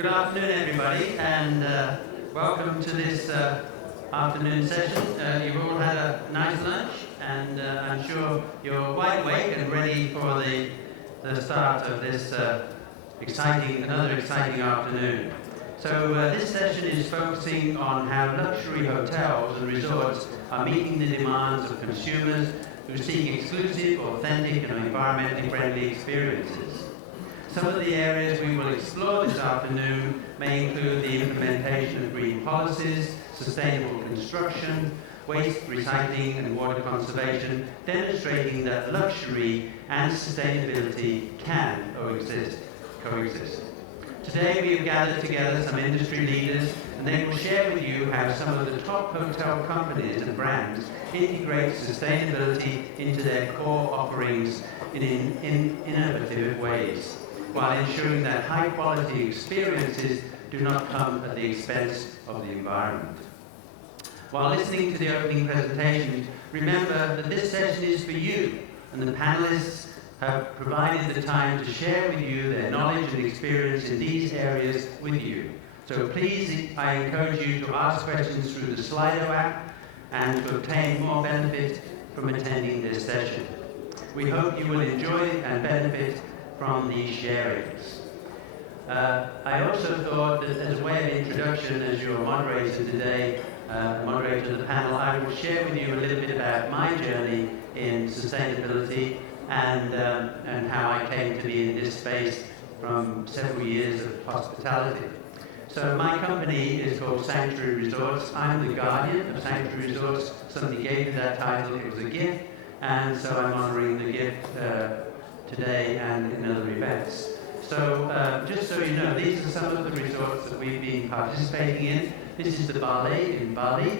Good afternoon, everybody, and welcome to this afternoon session. You've all had a nice lunch, and I'm sure you're wide awake and ready for the start of this another exciting afternoon. So this session is focusing on how luxury hotels and resorts are meeting the demands of consumers who seek exclusive, authentic, and environmentally friendly experiences. Some of the areas we will explore this afternoon may include the implementation of green policies, sustainable construction, waste recycling and water conservation, demonstrating that luxury and sustainability can coexist. Today we have gathered together some industry leaders, and they will share with you how some of the top hotel companies and brands integrate sustainability into their core offerings in innovative ways, while ensuring that high-quality experiences do not come at the expense of the environment. While listening to the opening presentations, remember that this session is for you, and the panelists have provided the time to share with you their knowledge and experience in these areas with you. So please, I encourage you to ask questions through the Slido app and to obtain more benefit from attending this session. We hope you will enjoy and benefit from these sharings. I also thought that as a way of introduction, as your moderator today, moderator of the panel, I will share with you a little bit about my journey in sustainability and how I came to be in this space from several years of hospitality. So my company is called Sanctuary Resorts. I'm the guardian of Sanctuary Resorts. Somebody gave me that title, it was a gift, and so I'm honouring the gift today and in other events. So just so you know, these are some of the resorts that we've been participating in. This is the Bali in Bali,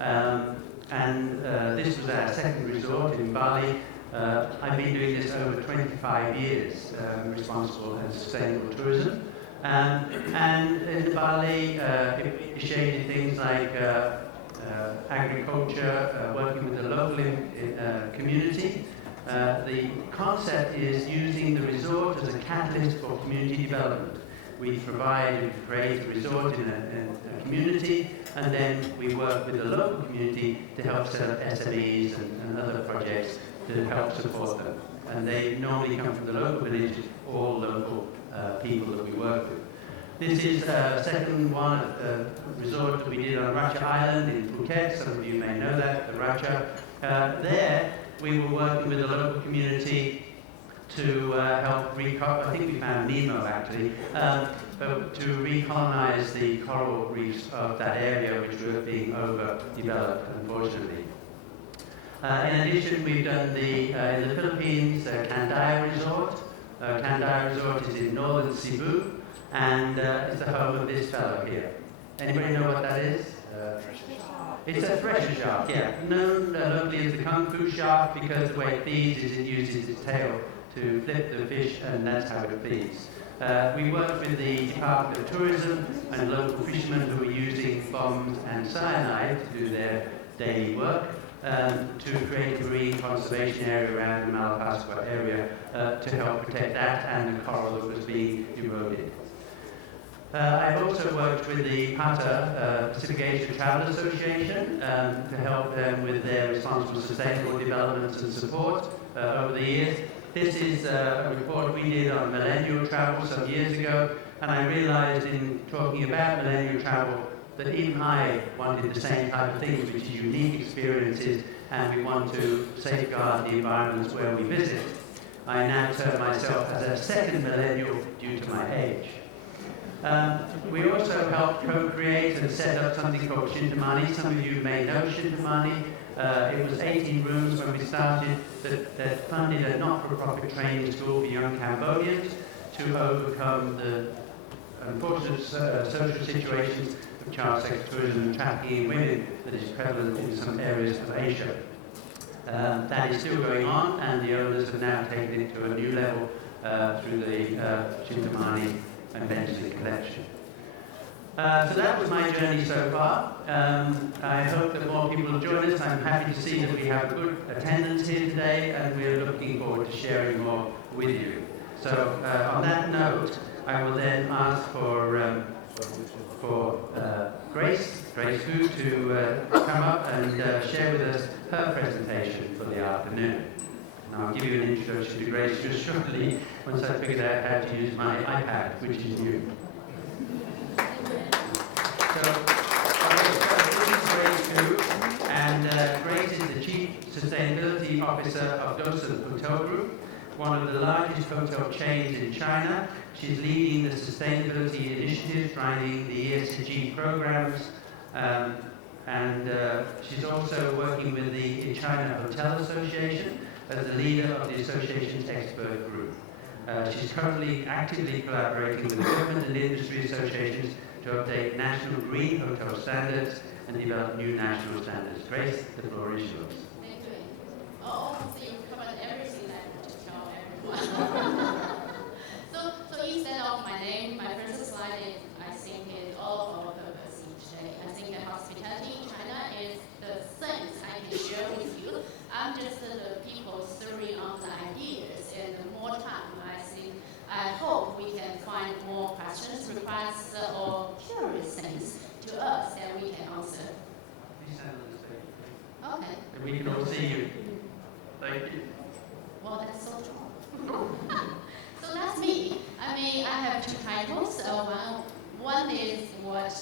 and this was our second resort in Bali. I've been doing this over 25 years, responsible and sustainable tourism. And in Bali, it shaded things like agriculture, working with the local community. The concept is using the resort as a catalyst for community development. We create a resort in a community, and then we work with the local community to help set up SMEs and other projects to help support them. And they normally come from the local villages, all local people that we work with. This is the second one, a resort that we did on Ratcha Island in Phuket. Some of you may know that, the Ratcha. There, we were working with the local community to help I think we found Nemo actually, but to recolonize the coral reefs of that area, which were being overdeveloped, unfortunately. In addition, we've done in the Philippines, Candaya Resort. Candaya Resort is in northern Cebu, and it's the home of this fellow here. Anybody know what that is? It's a thresher shark, yeah. Known locally as the kung fu shark because the way it feeds is it uses its tail to flip the fish, and that's how it feeds. We worked with the Department of Tourism and local fishermen who were using bombs and cyanide to do their daily work to create a marine conservation area around the Malapascua area to help protect that and the coral that was being eroded. I've also worked with the PATA, Pacific Asia Travel Association, to help them with their responsible sustainable developments and support over the years. This is a report we did on millennial travel some years ago, and I realized in talking about millennial travel that even I wanted the same type of things, which is unique experiences, and we want to safeguard the environments where we visit. I now term myself as a second millennial due to my age. We also helped co-create and set up something called Shintamani. Some of you may know Shintamani. It was 18 rooms when we started that funded a not-for-profit training school for young Cambodians to overcome the unfortunate social situations of child sex tourism and trafficking in women that is prevalent in some areas of Asia. That is still going on, and the owners have now taken it to a new level through the Shintamani and Bentley collection. So that was my journey so far. I hope that more people will join us. I'm happy to see that we have good attendance here today, and we're looking forward to sharing more with you. So on that note, I will then ask for Grace Hu to come up and share with us her presentation for the afternoon. And I'll give you an introduction to Grace just shortly once I figured out how to use my iPad, which is new. So, this is Grace Hu, and Grace is the Chief Sustainability Officer of Dawson Hotel Group, one of the largest hotel chains in China. She's leading the sustainability initiatives, driving the ESG programs, and she's also working with the China Hotel Association as the leader of the association's expert group. She's currently actively collaborating with the government and industry associations to update national green hotel standards and develop new national standards. Grace, the floor is yours. Thank you. Oh, so you've covered everything that I want to tell everyone. so instead of my name, my first slide is, I think, is all of our purpose each day. I think that hospitality in China is the things I can share with you. I'm just the people serving on the ideas, and the more time, I hope we can find more questions, requests, or curious things to us that we can answer. Please stand on the stage. Okay. And we can all see you. Thank you. Well, that's so true. So that's me. I mean, I have two titles. One is what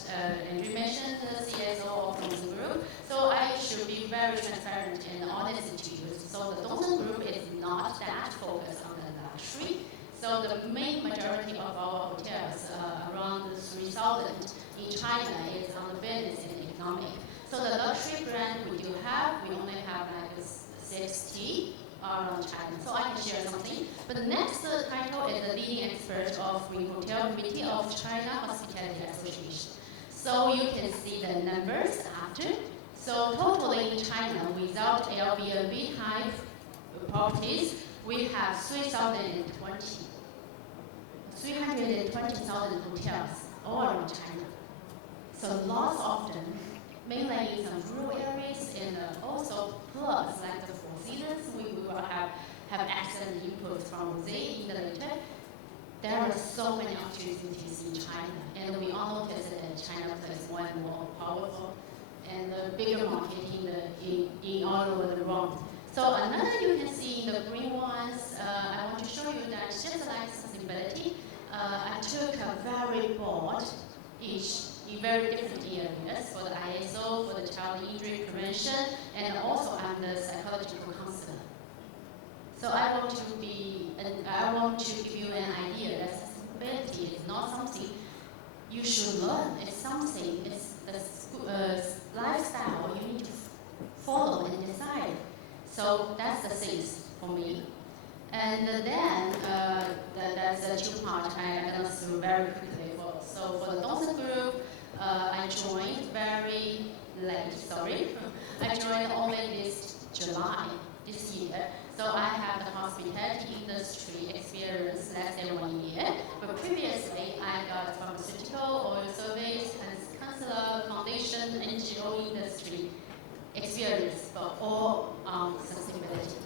Andrew mentioned, the CSO of Dawson Group. So I should be very transparent and honest to you. So the Dawson Group is not that focused on the luxury. So the main majority of our hotels, around 3,000 in China, is on the business and economic. So the luxury brand we do have, we only have like 60 around China. So I can share something. But the next title is the leading expert of Green Hotel Committee of China Hospitality Association. So you can see the numbers after. So totally in China, without Airbnb type properties, we have 320,000 hotels all around China. So lots of them, mainly in some rural areas, and also plus like the Four Seasons, we will have excellent input from Jose in the later. There are so many opportunities in China, and we all notice that China plays more and more powerful and the bigger market in all over the world. So another you can see in the green ones, I want to show you that just like sustainability, I took a very broad each in very different areas for the ISO, for the child injury prevention, and also I'm the psychological counselor. So I want to give you an idea that sustainability is not something you should learn. It's something, it's a lifestyle you need to follow and decide. So that's the things for me. And then that's the two parts I'm going to through very quickly. So for the Dawson Group, I joined very late, sorry. I joined only this July, this year. So I have the hospitality industry experience less than 1 year. But previously, I got pharmaceutical, oil service, counselor, foundation, NGO industry experience, but all on sustainability.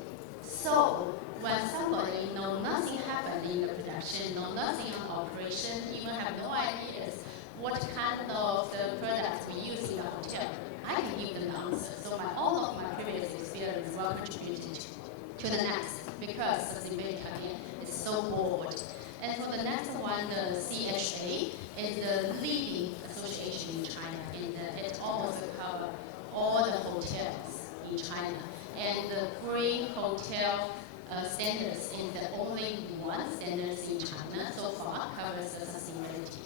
So when somebody know nothing happened in the production, know nothing on operation, even have no ideas what kind of the products we use in the hotel, I can give them the answer. So all of my previous experience will contribute to the next, because sustainability again is so broad. And for the next one, the CHA is the leading association in China, and it almost covers all the hotels in China. And the Green Hotel standards is the only one standards in China so far covers the sustainability.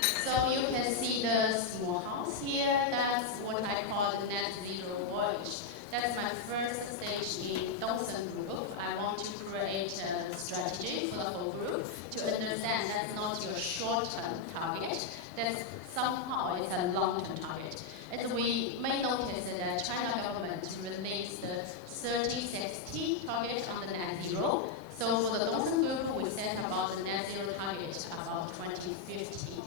So you can see the small house here. That's what I call the net zero voyage. That's my first stage in Dawson Group. I want to create a strategy for the whole group to understand that's not your short-term target. That's somehow it's a long-term target. As we may notice that China government released the 30-60 target on the net zero. So for the Dawson Group, we set about the net zero target about 2050.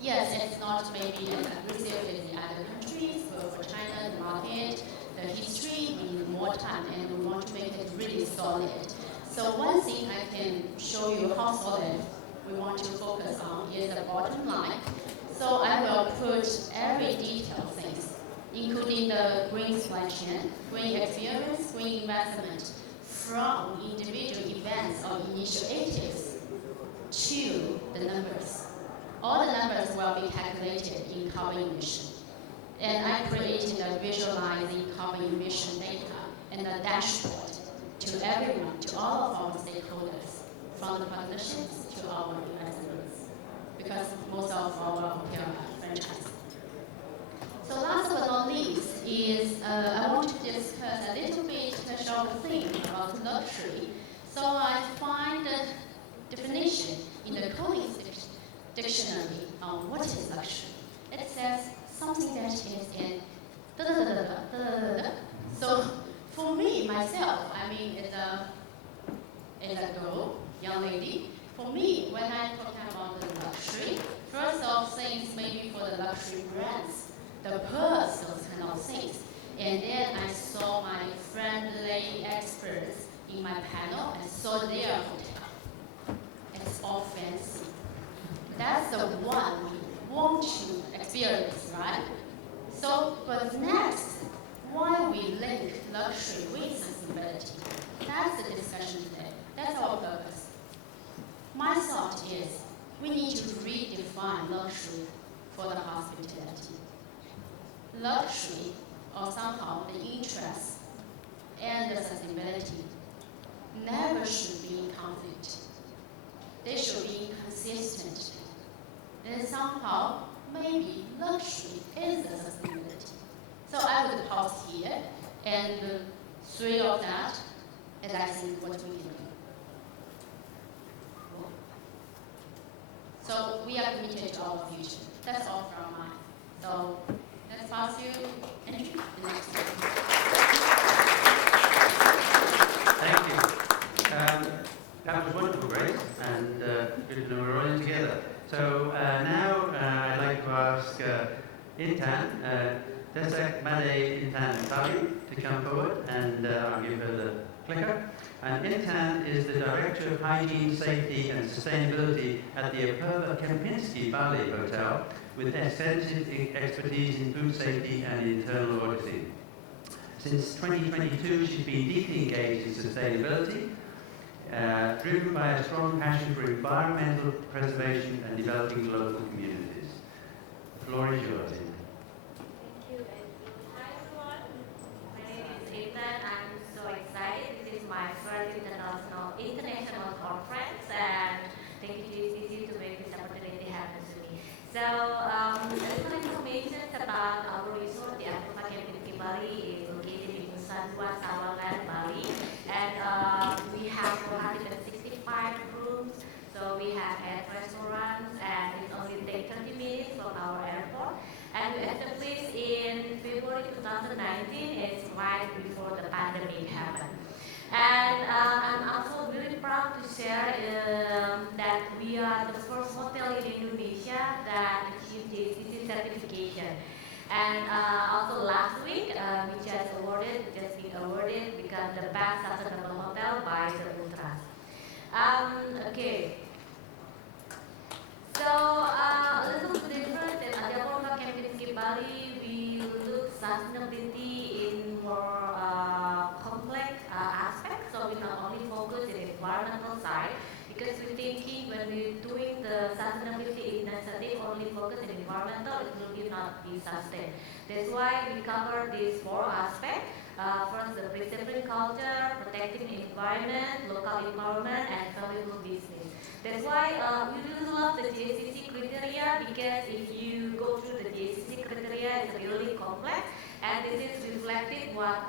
Yes, it's not maybe as aggressive as the other countries, but for China, the market, the history, we need more time, and we want to make it really solid. So one thing I can show you how solid we want to focus on is the bottom line. So I will put every detail things, including the green supply chain, green experience, green investment, from individual events or initiatives to the numbers. All the numbers will be calculated in carbon emission. And I created a visualizing carbon emission data and a dashboard to everyone, to all of our stakeholders, from the partnerships to our investments, because most of our hotel are franchise. So last but not least is I want to discuss a little bit a short thing about luxury. So I find the definition in the Collins dictionary on what is luxury. It says something that is in da da da da da da da da. So for me, myself, I mean, as a girl, young lady, for me, when I'm talking about the luxury, first of things maybe for the luxury brands, the purse, those kind of things. And then I saw my friendly experts in my panel and saw their hotel. It's all fancy. That's the one we want to experience, right? So, but next, why we link luxury with sustainability? That's the discussion today. That's our purpose. My thought is we need to redefine luxury for the hospitality. Luxury, or somehow the interest and the sustainability, never should be in conflict. They should be consistent. And somehow, maybe luxury is the sustainability. So I would pause here, and three of that, and I think what we can do. So we are committed to our future. That's all from mine. So let's pass you, Andrew, the next one. Thank you. That was wonderful, Grace, and good to know we're all in together. So now I'd like to ask Intan, Desek Made Intan Tali, to come forward, and I'll give her the clicker. And Intan is the Director of Hygiene, Safety and Sustainability at the Aperva Kempinski Bali Hotel, with extensive expertise in food safety and internal auditing. Since 2022, she's been deeply engaged in sustainability, driven by a strong passion for environmental preservation and developing local communities. The floor is yours, Intan. Thank you. Hi everyone. My name is Intan. I'm so excited. This is my first international conference, and thank you GSTC to make this opportunity happen to me. So, a little information about our resort. The Aperva Kempinski Bali is located in Nusa Dua, Sawangan, Bali, and we have 465 rooms. So we have 8 restaurants, and it only takes 30 minutes from our airport. And we established in February 2019. It's right before the pandemic happened. And I'm also really proud to share that we are the first hotel in Indonesia that achieved GSTC certification. And also last week, we just been awarded, become the best sustainable hotel by the Ultras. Okay. So a little bit different than Aperva Kempinski Bali, we look sustainability in more complex aspects. So we not only focus on the environmental side, because we're thinking when we're doing the sustainability initiative, only focus on environmental, it will not be sustained. That's why we cover these 4 aspects. First, the preserving culture, protecting the environment, local empowerment, and valuable business. That's why we really love the GSTC criteria, because if you go through the GSTC criteria, it's really complex, and this is reflecting what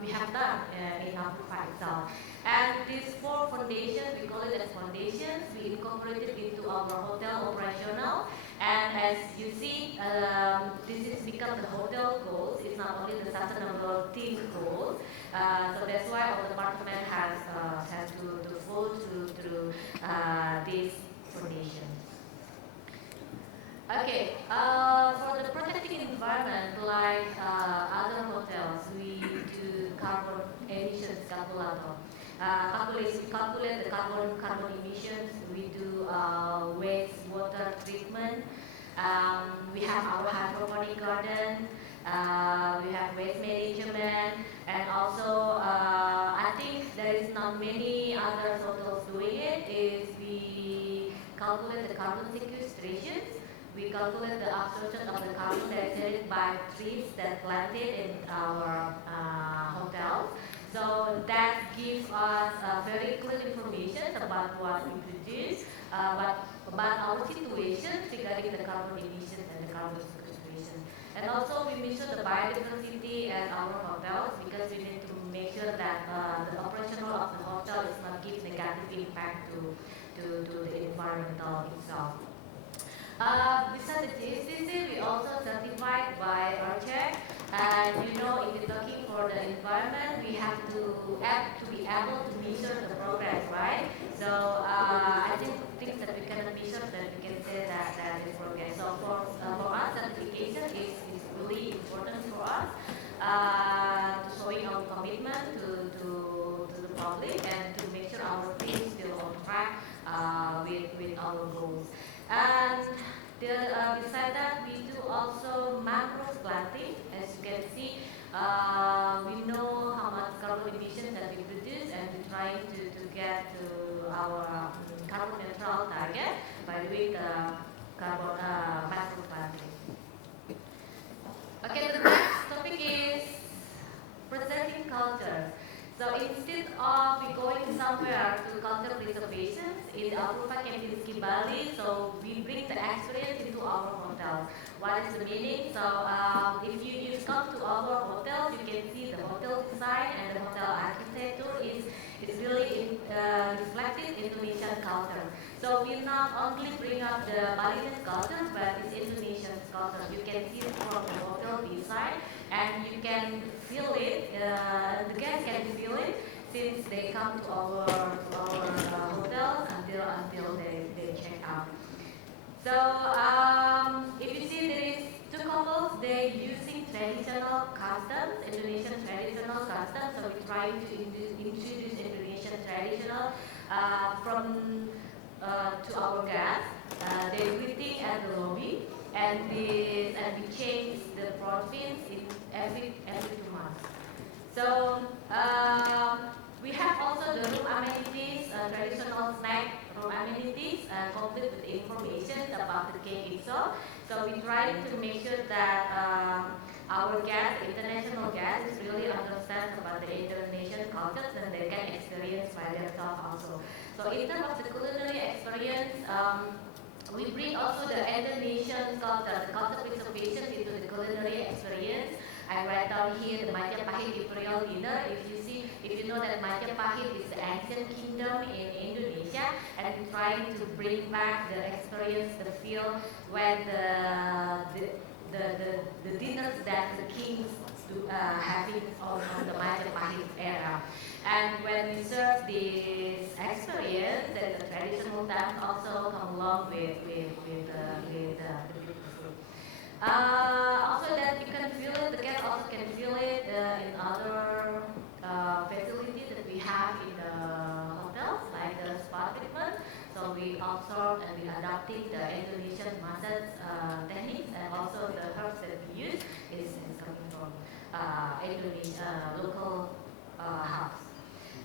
we have done in Aperva itself. And these 4 foundations, we call it as foundations, we incorporated into our hotel operational. And as you see, this has become the hotel goals. It's not only the sustainable team goals. So that's why our department has to follow through these foundations. Okay, for the protecting environment, like other hotels, we do carbon emissions calculation calculate the carbon emissions. We do wastewater treatment. We have our hydroponic garden. We have waste management, and also I think there is not many other hotels doing it. Is we calculate the carbon sequestration. We calculate the absorption of the carbon dioxide by trees that planted in our hotels. So that gives us very clear information about what we produce, but about our situation regarding the carbon emissions and the carbon sequestration. And also we measure the biodiversity at our hotels because we need to make sure that the operational of the hotel is not give negative impact to the environmental itself. Besides the GSTC, we also certified by RCHEC. And if you're looking for the environment, we have to be able to measure the progress, right? So I think things that we cannot measure, that we can say that is progress. So for us, certification is really important for us to showing our commitment to the public and to make sure our team is still on track with our goals. And besides that, we do also mangrove planting. As you can see, we know how much carbon emissions that we produce, and we try to get to our carbon neutral target by doing the mangrove planting. Okay, the next topic is preserving culture. So instead of we going somewhere to culture preservation in the Arupa Kempinski, Bali, so we bring the experience into our hotels. What is the meaning? So if you come to our hotels, you can see the hotel design and the hotel architecture is really reflected Indonesian culture. So we not only bring up the Balinese culture, but it's Indonesian culture. You can see it from the hotel design, and you can feel it. The guests can feel it since they come to our hotels until they check out. So if you see, there is two couples. They're using traditional customs, Indonesian traditional customs. So we try to introduce Indonesian traditional from to our guests. They're greeting at the lobby, and we change the province in every 2 months. So we have also the room amenities, traditional snack room amenities, complete with information about the cake itself. So we try to make sure that our guests, international guests, really understand about the Indonesian cultures and they can experience by themselves also. So in terms of the culinary experience, we bring also the Indonesian culture, the culture preservation into the culinary experience. I write down here the Majapahit Imperial Dinner. If you know that Majapahit is the ancient kingdom in Indonesia, and we're trying to bring back the experience, the feel when the dinners that the kings having on the Majapahit era. And when we serve this experience, then the traditional dance also come along with the food. Also that you can feel it, the guests also can feel it in other facilities that we have in the hotels, like the spa treatment. So we absorb and we adapting the Indonesian massage techniques, and also the herbs that we use is coming from Indonesia local herbs.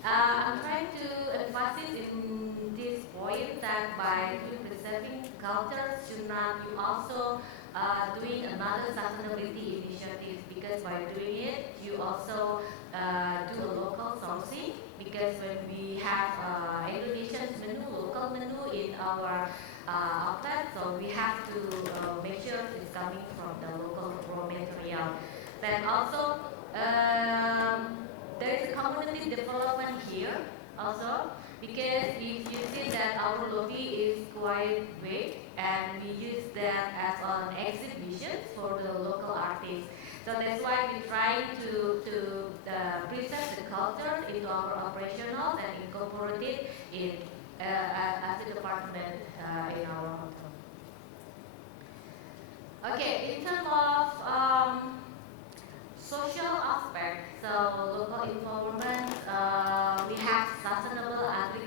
I'm trying to emphasize in this point that by preserving culture, Sunnah, you also doing another sustainability initiative, because by doing it, you also do a local sourcing, because when we have Indonesian menu, local menu in our outlet, so we have to make sure it's coming from the local raw material. Then also, there is a community development here also, because if you see that our lobby is quite big, and we use that as an exhibition for the local artists. So that's why we try to preserve the culture into our operational and incorporate it in as a department in our hotel. Okay, in terms of social aspect, so local empowerment, we have sustainable agriculture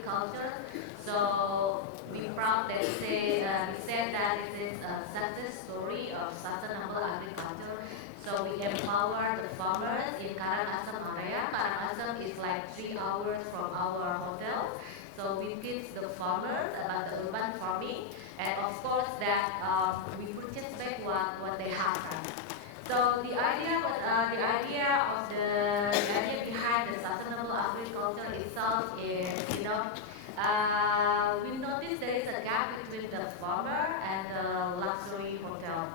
So we empower the farmers in Karangasem area. Karangasem is like 3 hours from our hotel. So we teach the farmers about the urban farming, and of course that we purchase back what they have done. So the idea behind the sustainable agriculture itself is, we notice there is a gap between the farmer and the luxury hotel.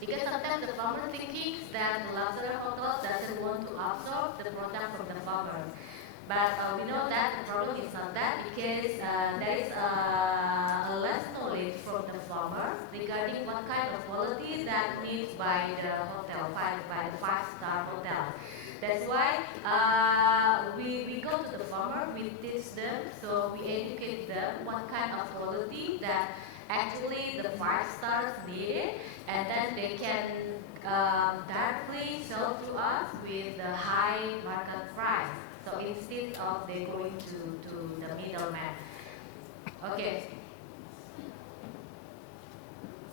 Because sometimes the farmer thinking that the luxury hotel doesn't want to absorb the product from the farmer. But we know that the problem is not that, because there is a less knowledge from the farmer regarding what kind of quality that needs by the hotel, by the 5-star hotel. That's why we go to the farmer, we teach them, so we educate them what kind of quality that actually the 5 stars need, and then they can directly sell to us with the high market price. So instead of they going to the middleman. Okay.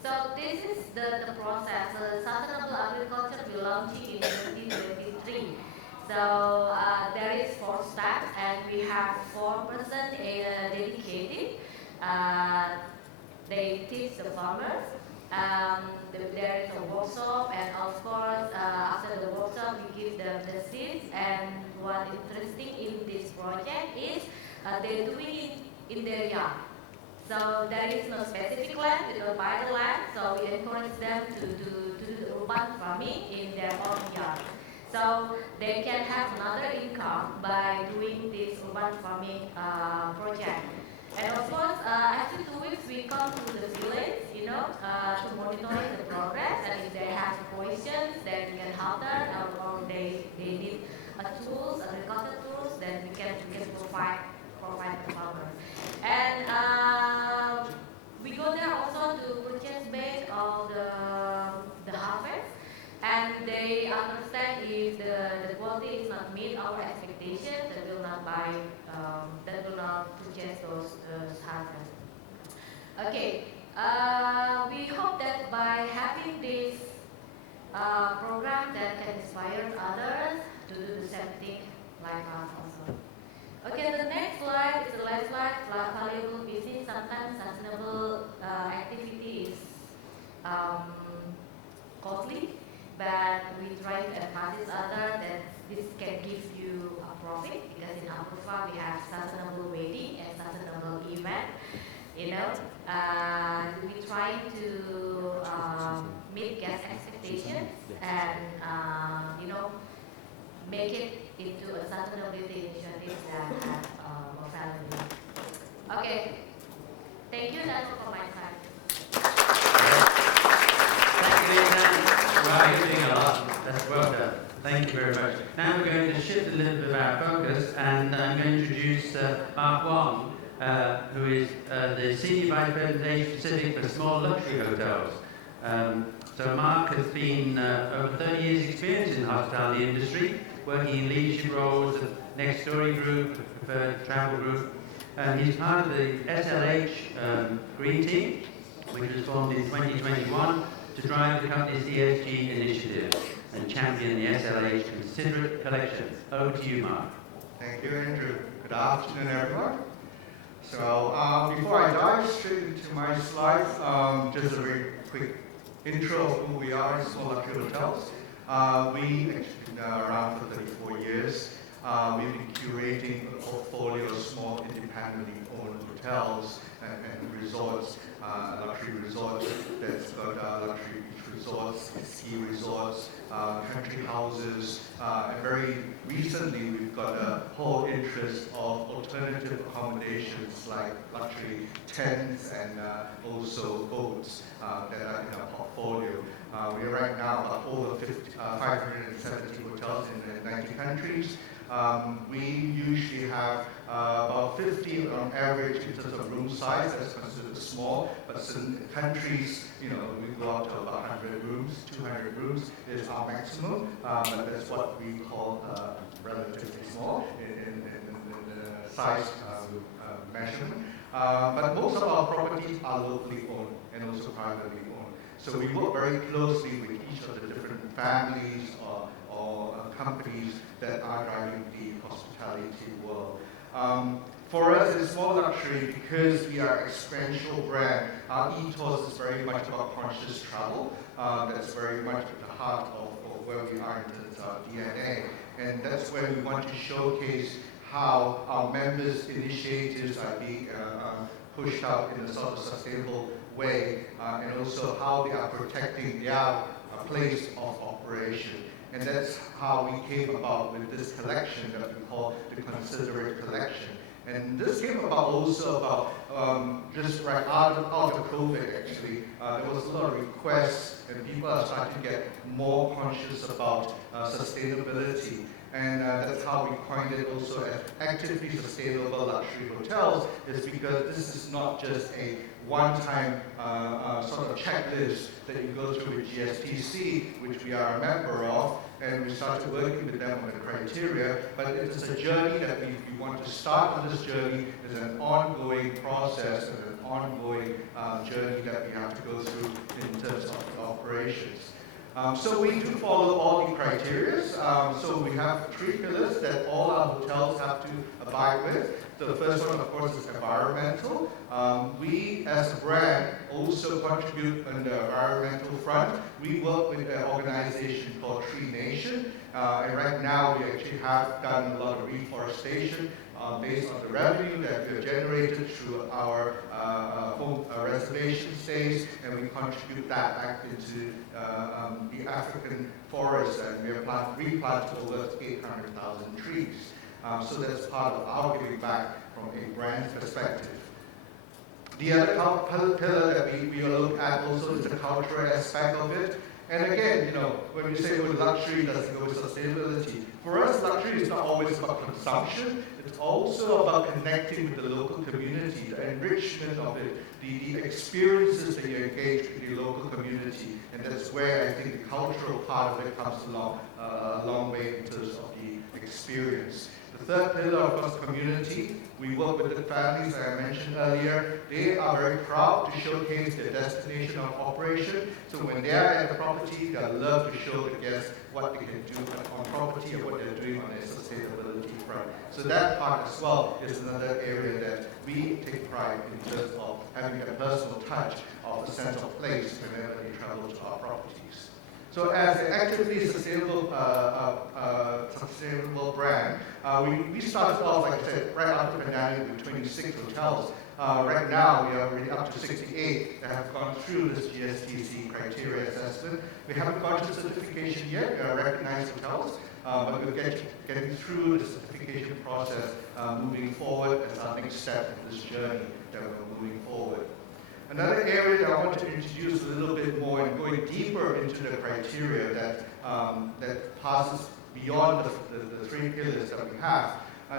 So this is the process. Sustainable agriculture will launch in 2023. So there is 4 steps, and we have 4 persons dedicated. They teach the farmers. There is a workshop, and of course after the workshop we give them the seeds. And what interesting in this project is they're doing it in their yard. So there is no specific land, they don't buy the land, so we encourage them to do the urban farming in their own yard. So they can have another income by doing this urban farming project. And of course, after 2 weeks, we come to the village, to monitor the progress. And if they have questions, then we can help them, or they need tools, agricultural tools, then we can provide the farmers. And we go there also to purchase back all the harvest. And they understand if the quality is not meet our expectations, they will not buy, they will not purchase those harvests. Okay, we hope that by having this program that can inspire others to do the same thing like us also. Okay, the next slide is the last slide, valuable business. Sometimes sustainable activity is costly, but we try to advise others that this can give you a profit, because in Apufa we have sustainable wedding and sustainable event. We try to meet guest expectations and make it into a sustainability initiative that have more value. Okay, thank you. That's all for my side. Wow, you're doing a lot. That's well done. Thank you very much. Now we're going to shift a little bit of our focus, and I'm going to introduce Mark Wong, who is the Senior Vice President Asia Pacific for Small Luxury Hotels. So Mark has been over 30 years experience in the hospitality industry, working in leadership roles at Next Story Group, Preferred Travel Group. He's part of the SLH Green Team, which was formed in 2021 to drive the company's ESG initiatives and champion the SLH Considerate Collection. Over to you, Mark. Thank you, Andrew. Good afternoon, everyone. So before I dive straight into my slides, just a very quick intro of who we are in Small Luxury Hotels. We actually been around for 34 years. We've been curating a portfolio of small independently owned hotels and resorts, luxury resorts that's got luxury beach resorts, ski resorts, country houses, and very recently we've got a whole interest of alternative accommodations like luxury tents and also boats that are in our portfolio. We are right now about over 570 hotels in 90 countries. We usually have about 50 on average in terms of room size. That's considered small, but some countries, we go up to about 100 rooms, 200 rooms is our maximum, but that's what we call relatively small in the size measurement. But most of our properties are locally owned and also privately owned. So we work very closely with each of the different families or companies that are driving the hospitality world. For us, it's more luxury because we are an experiential brand. Our ethos is very much about conscious travel. That's very much at the heart of where we are in terms of DNA. And that's where we want to showcase how our members' initiatives are being pushed out in a sort of sustainable way, and also how they are protecting their place of operation. And that's how we came about with this collection that we call the Conserving collection. And this came about also about just right out of COVID actually. There was a lot of requests and people are starting to get more conscious about sustainability. And that's how we coined it also as actively sustainable luxury hotels, is because this is not just a one-time sort of checklist that you go through with GSTC, which we are a member of, and we started working with them on the criteria, but it's a journey that we want to start on. This journey is an ongoing process and an ongoing journey that we have to go through in terms of the operations. So we do follow all the criteria. So we have 3 pillars that all our hotels have to abide with. The first one, of course, is environmental. We, as a brand, also contribute on the environmental front. We work with an organization called Tree Nation, and right now we actually have done a lot of reforestation based on the revenue that we have generated through our home reservation stays, and we contribute that back into the African forest, and we have replanted over 800,000 trees. So that's part of our giving back from a brand perspective. The other pillar that we look at also is the cultural aspect of it. And again, when we say with luxury, does it go with sustainability? For us, luxury is not always about consumption. It's also about connecting with the local community, the enrichment of it, the experiences that you engage with the local community. And that's where I think the cultural part of it comes along a long way in terms of the experience. The third pillar, of course, community. We work with the families, as I mentioned earlier. They are very proud to showcase their destination of operation. So when they are at the property, they love to show the guests what they can do on property and what they're doing on their sustainability front. So that part as well is another area that we take pride in terms of having a personal touch of a sense of place whenever they travel to our properties. So as an actively sustainable brand, we started off, like I said, right after the pandemic with 26 hotels. Right now, we are already up to 68 that have gone through this GSTC criteria assessment. We haven't gone to certification yet. We are recognized hotels, but we're getting through the certification process, moving forward as our next step in this journey that we're moving forward. Another area that I want to introduce a little bit more and going deeper into the criteria that passes beyond the 3 pillars that we have.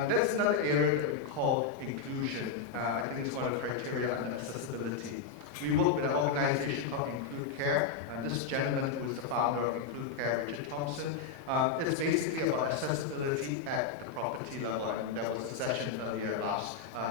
That's another area that we call inclusion. I think it's one of the criteria under accessibility. We work with an organization called Include Care, and this gentleman who is the founder of Include Care, Richard Thompson. It's basically about accessibility at the property level, and there was a session earlier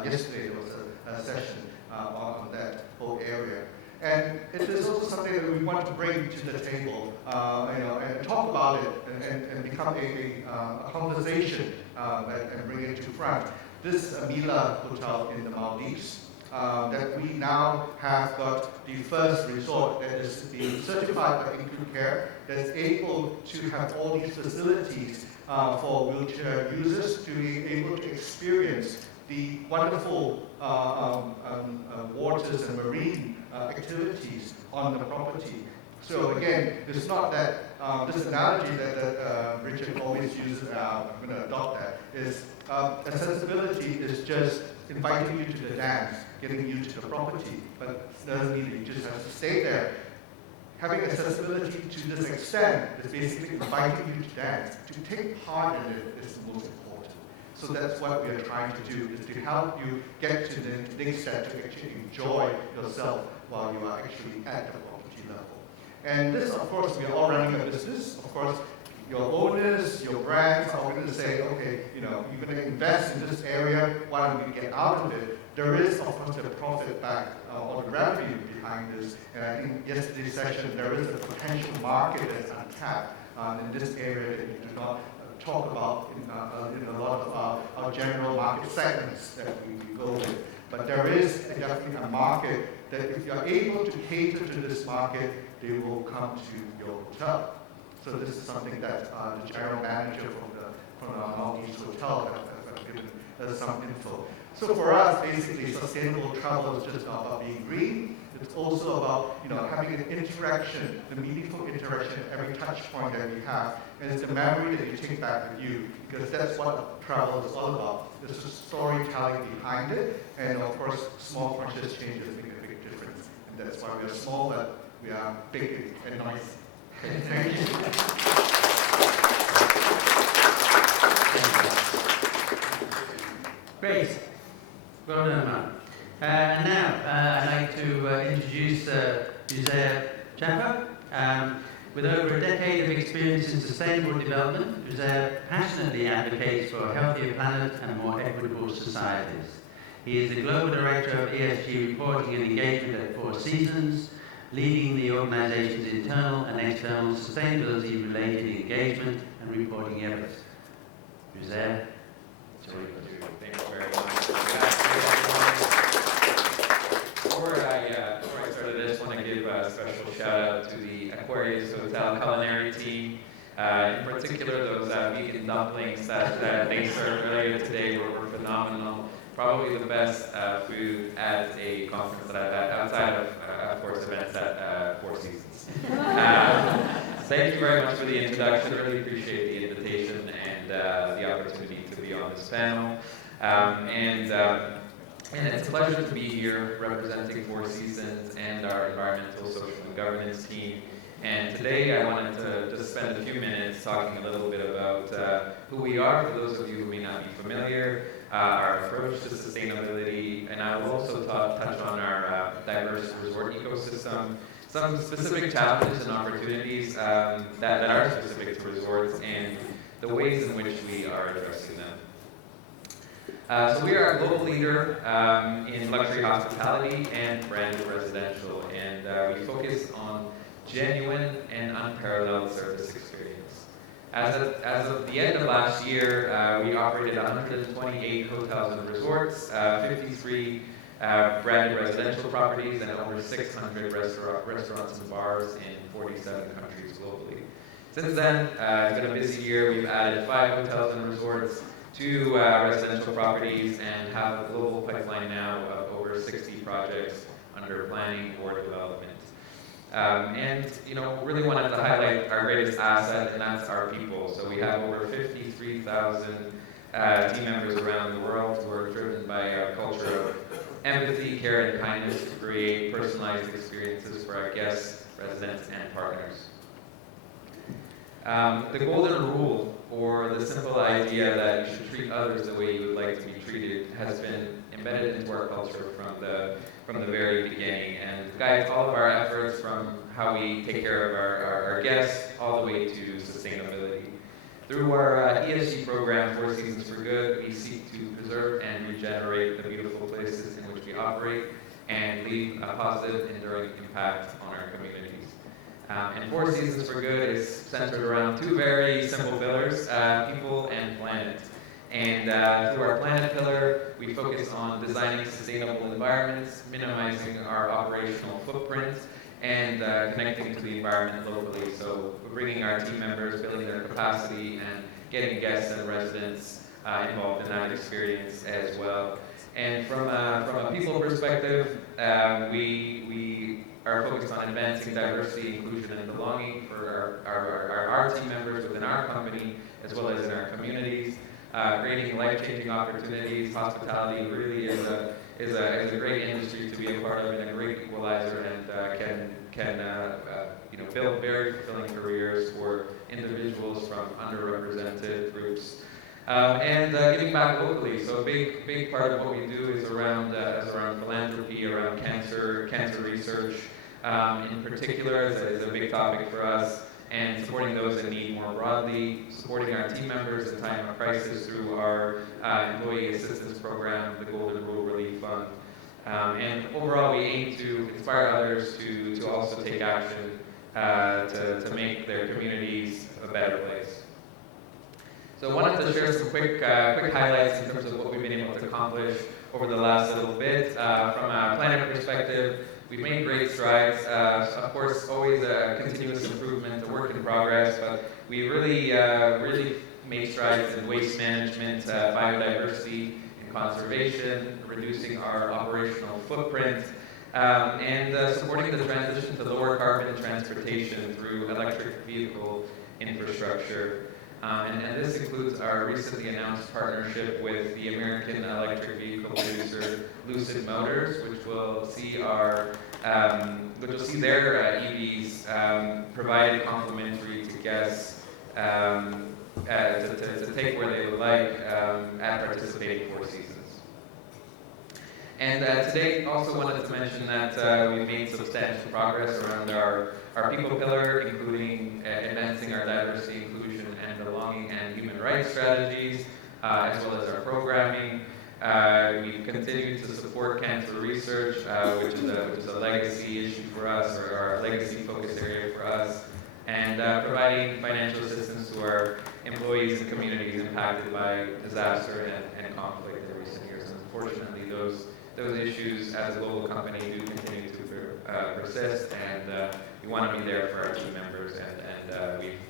yesterday there was a session on that whole area. And it is also something that we want to bring to the table, and talk about it and become a conversation and bring it to front. This is a Mila Hotel in the Maldives that we now have got the first resort that is being certified by Include Care, that is able to have all these facilities for wheelchair users to be able to experience the wonderful waters and marine activities on the property. So again, it's not that, this analogy that Richard always uses, I'm going to adopt that, is accessibility is just inviting you to the dance, getting you to the property, but it doesn't mean you just have to stay there. Having accessibility to this extent is basically inviting you to dance. To take part in it is the most important. So that's what we are trying to do, is to help you get to the next step, to actually enjoy yourself while you are actually at the property level. And this, of course, we are all running a business. Of course, your owners, your brands are going to say, okay, you're going to invest in this area, why don't we get out of it? There is, of course, the profit back or the revenue behind this. And I think yesterday's session, there is a potential market that's untapped in this area that you do not talk about in a lot of our general market segments that we go with. But there is definitely a market that if you're able to cater to this market, they will come to your hotel. So this is something that the general manager from our Northeast Hotel has given us some info. So for us, basically, sustainable travel is just not about being green. It's also about having an interaction, the meaningful interaction at every touch point that we have. And it's the memory that you take back with you, because that's what travel is all about. There's a storytelling behind it, and of course, small conscious changes make a big difference. And that's why we are small, but we are big and nice. Thank you. Great. Well done, Mark. And now, I'd like to introduce Jose Chapo. With over a decade of experience in sustainable development, Jose passionately advocates for a healthier planet and more equitable societies. He is the Global Director of ESG Reporting and Engagement at Four Seasons, leading the organization's internal and external sustainability-related engagement and reporting efforts. Jose, it's all yours. Thank you very much. Before I started, I just want to give a special shout out to the Aquarius Hotel culinary team. In particular, those vegan dumplings that they served earlier today were phenomenal. Probably the best food at a conference that I've had outside of course, events at Four Seasons. Thank you very much for the introduction. I really appreciate the invitation and the opportunity to be on this panel. And it's a pleasure to be here representing Four Seasons and our environmental, social, and governance team. And today I wanted to just spend a few minutes talking a little bit about who we are, for those of you who may not be familiar, our approach to sustainability, and I will also touch on our diverse resort ecosystem, some specific challenges and opportunities that are specific to resorts, and the ways in which we are addressing them. So we are a global leader in luxury hospitality and branded residential, and we focus on genuine and unparalleled service experience. As of the end of last year, we operated 128 hotels and resorts, 53 branded residential properties, and over 600 restaurants and bars in 47 countries globally. Since then, it's been a busy year. We've added 5 hotels and resorts, 2 residential properties, and have a global pipeline now of over 60 projects under planning or development. And really wanted to highlight our greatest asset, and that's our people. So we have over 53,000 team members around the world who are driven by a culture of empathy, care, and kindness to create personalized experiences for our guests, residents, and partners. The golden rule, or the simple idea that you should treat others the way you would like to be treated, has been embedded into our culture from the very beginning, and guides all of our efforts from how we take care of our guests all the way to sustainability. Through our ESG program, Four Seasons for Good, we seek to preserve and regenerate the beautiful places in which we operate and leave a positive, enduring impact on our communities. And Four Seasons for Good is centered around 2 very simple pillars, people and planet. And through our planet pillar, we focus on designing sustainable environments, minimizing our operational footprint, and connecting to the environment locally. So we're bringing our team members, building their capacity, and getting guests and residents involved in that experience as well. And from a people perspective, we are focused on advancing diversity, inclusion, and belonging for our team members within our company, as well as in our communities. Creating life-changing opportunities. Hospitality really is a great industry to be a part of, and a great equalizer, and can build very fulfilling careers for individuals from underrepresented groups. And giving back locally. So a big part of what we do is around philanthropy, around cancer research. In particular, is a big topic for us. and supporting those in need more broadly, supporting our team members in time of crisis through our employee assistance program, the Golden Rule Relief Fund. And overall, we aim to inspire others to also take action to make their communities a better place. So I wanted to share some quick highlights in terms of what we've been able to accomplish over the last little bit. From a planning perspective, we've made great strides. Of course, always a continuous improvement, a work in progress, but we really made strides in waste management, biodiversity, and conservation, reducing our operational footprint, and supporting the transition to lower carbon transportation through electric vehicle infrastructure. And this includes our recently announced partnership with the American electric vehicle producer Lucid Motors, which will see their EVs provided complimentary to guests to take where they would like at participating Four Seasons. And today, also wanted to mention that we've made substantial progress around our people pillar, including advancing our diversity, inclusion, and belonging and human rights strategies, as well as our programming. We continue to support cancer research, which is a legacy issue for us, or our legacy focus area for us, and providing financial assistance to our employees and communities impacted by disaster and conflict in recent years. And unfortunately, those issues as a global company do continue to persist, and we want to be there for our team members, and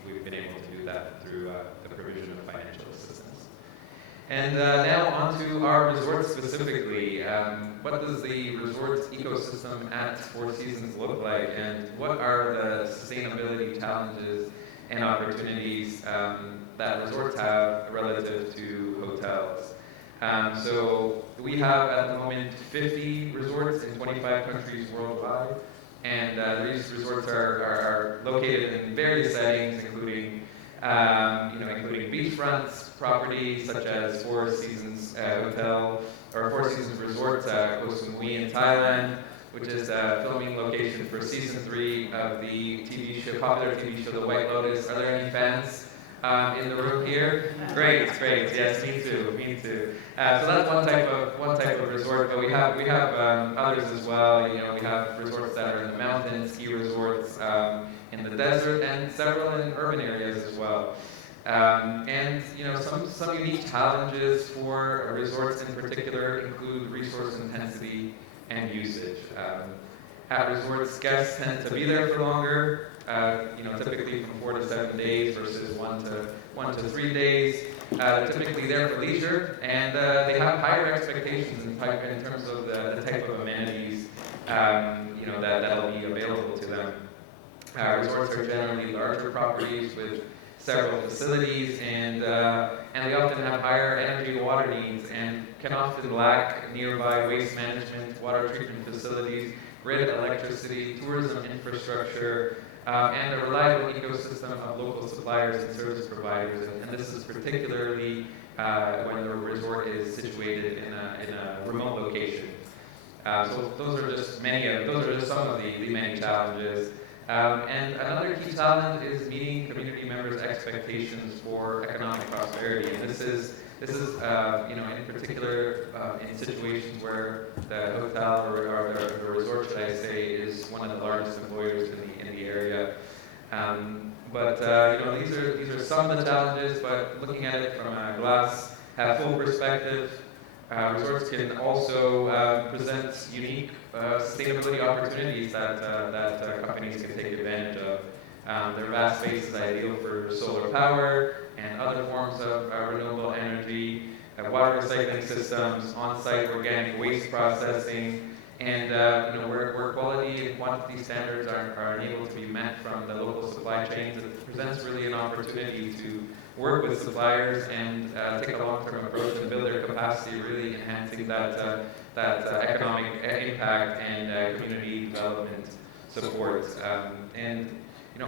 we've been able to do that through the provision of financial assistance. And now on to our resorts specifically. What does the resorts ecosystem at Four Seasons look like, and what are the sustainability challenges and opportunities that resorts have relative to hotels? So we have at the moment 50 resorts in 25 countries worldwide, and these resorts are located in various settings, including beachfronts properties such as Four Seasons Hotel or Four Seasons Resorts Koh Samui in Thailand, which is a filming location for season 3 of the popular TV show The White Lotus. Are there any fans in the room here? Great. Yes, me too. So that's one type of resort, but we have others as well. We have resorts that are in the mountains, ski resorts in the desert, and several in urban areas as well. And some unique challenges for resorts in particular include resource intensity and usage. At resorts, guests tend to be there for longer, typically from 4 to 7 days versus 1 to 3 days. They're typically there for leisure, and they have higher expectations in terms of the type of amenities that'll be available to them. Resorts are generally larger properties with several facilities, and they often have higher energy and water needs, and can often lack nearby waste management, water treatment facilities, grid electricity, tourism infrastructure, and a reliable ecosystem of local suppliers and service providers. And this is particularly when the resort is situated in a remote location. So those are just some of the many challenges. And another key challenge is meeting community members' expectations for economic prosperity. And this is in particular in situations where the hotel or the resort, should I say, is one of the largest employers in the area. But these are some of the challenges. But looking at it from a glass half full perspective, resorts can also present unique sustainability opportunities that companies can take advantage of. Their vast space is ideal for solar power and other forms of renewable energy, water recycling systems, on-site organic waste processing, and where quality and quantity standards are unable to be met from the local supply chains, it presents really an opportunity to work with suppliers and take a long-term approach and build their capacity, really enhancing that economic impact and community development support. And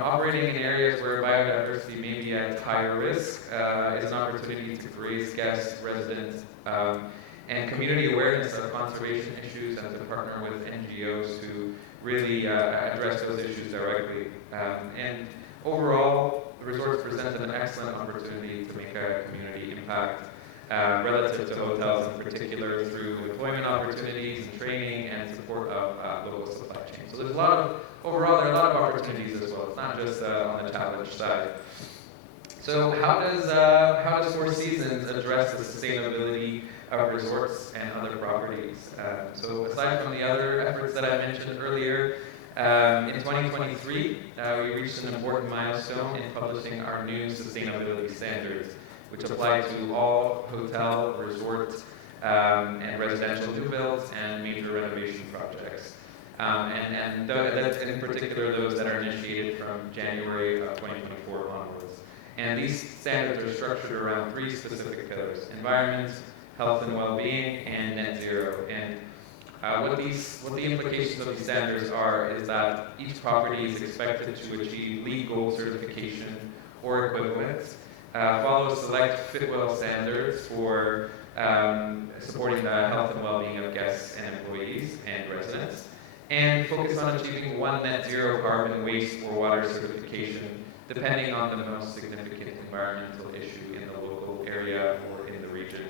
operating in areas where biodiversity may be at higher risk is an opportunity to raise guests, residents, and community awareness of conservation issues, and to partner with NGOs to really address those issues directly. And Overall, the resorts present an excellent opportunity to make a community impact relative to hotels in particular through employment opportunities and training and support of local supply chain. So there's a lot of, overall, there are a lot of opportunities as well. It's not just on the challenge side. So how does Four Seasons address the sustainability of resorts and other properties? So aside from the other efforts that I mentioned earlier, in 2023, we reached an important milestone in publishing our new sustainability standards, which apply to all hotel, resort, and residential new builds and major renovation projects. And that's in particular those that are initiated from January of 2024 onwards. And these standards are structured around three specific pillars: environment, health and well-being, and net zero. And what the implications of these standards are is that each property is expected to achieve LEED Gold certification or equivalent, follow select Fitwel standards for supporting the health and well-being of guests and employees and residents, and focus on achieving one net zero carbon, waste, or water certification, depending on the most significant environmental issue in the local area or in the region.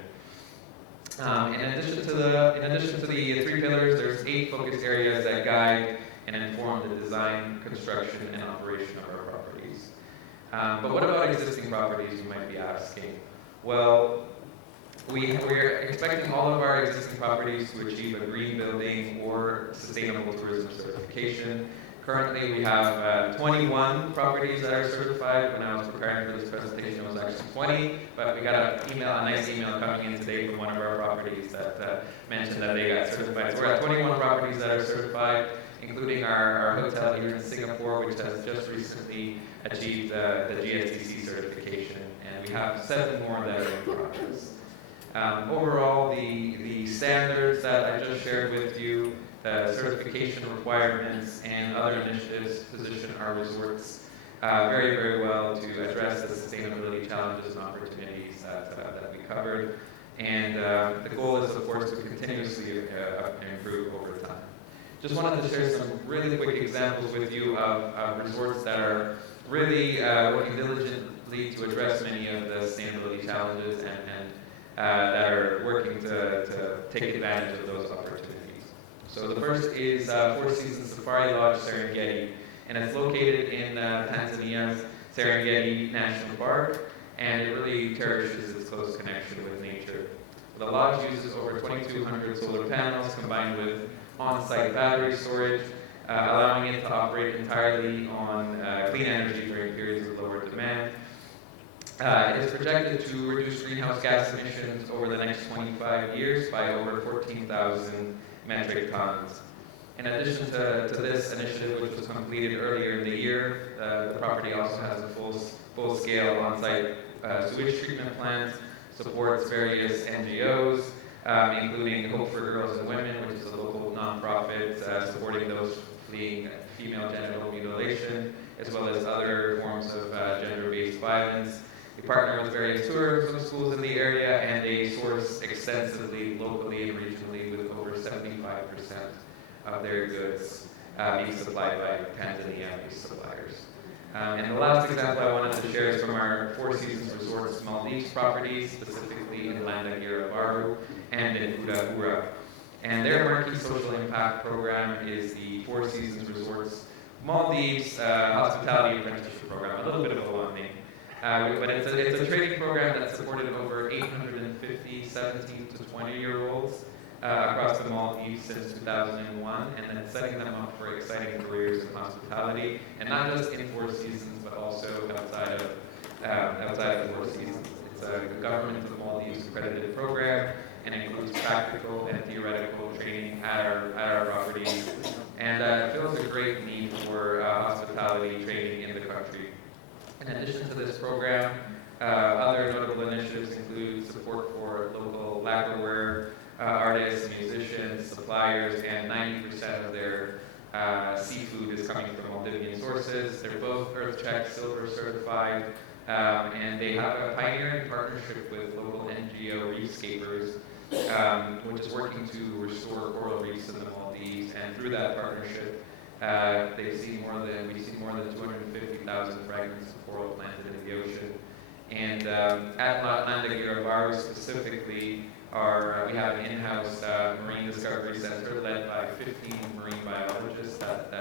In addition to the three pillars, there's 8 focus areas that guide and inform the design, construction, and operation of our properties. But what about existing properties, you might be asking? Well, we're expecting all of our existing properties to achieve a green building or sustainable tourism certification. Currently, we have 21 properties that are certified. When I was preparing for this presentation, it was actually 20, but we got a nice email coming in today from one of our properties that mentioned that they got certified. So we're at 21 properties that are certified, including our hotel here in Singapore, which has just recently achieved the GSTC certification, and we have 7 more that are in progress. Overall, the standards that I just shared with you, certification requirements, and other initiatives position our resorts very, very well to address the sustainability challenges and opportunities that we covered. And the goal is, of course, to continuously improve over time. Just wanted to share some really quick examples with you of resorts that are really working diligently to address many of the sustainability challenges and that are working to take advantage of those opportunities. So the first is Four Seasons Safari Lodge Serengeti, and it's located in Tanzania's Serengeti National Park, and it really cherishes its close connection with nature. The lodge uses over 2,200 solar panels combined with on-site battery storage, allowing it to operate entirely on clean energy during periods of lower demand. It is projected to reduce greenhouse gas emissions over the next 25 years by over 14,000 metric tons. In addition to this initiative, which was completed earlier in the year, the property also has a full-scale on-site sewage treatment plant, supports various NGOs, including Hope for Girls and Women, which is a local nonprofit supporting those fleeing female genital mutilation, as well as other forms of gender-based violence. We partner with various tourism schools in the area, and they source extensively, locally and regionally, with over 75% of their goods being supplied by Tanzania-based suppliers. And the last example I wanted to share is from our Four Seasons Resorts Maldives properties, specifically in Landagira Baru and in Udahura. And their marquee social impact program is the Four Seasons Resorts Maldives Hospitality Apprenticeship Program, a little bit of a long name. But it's a training program that supported over 850 17 to 20-year-olds across the Maldives since 2001, and then setting them up for exciting careers in hospitality, and not just in Four Seasons, but also outside of Four Seasons. It's a government of Maldives accredited program, and includes practical and theoretical training at our properties, and fills a great need for hospitality training in the country. In addition to this program, other notable initiatives include support for local lacquerware artists, musicians, suppliers, and 90% of their seafood is coming from Maldivian sources. They're both EarthCheck Silver certified, and they have a pioneering partnership with local NGO Reefscapers, which is working to restore coral reefs in the Maldives. And through that partnership, we've seen more than 250,000 fragments of coral planted in the ocean. And at Landagirovaru specifically, we have an in-house marine discovery center led by 15 marine biologists that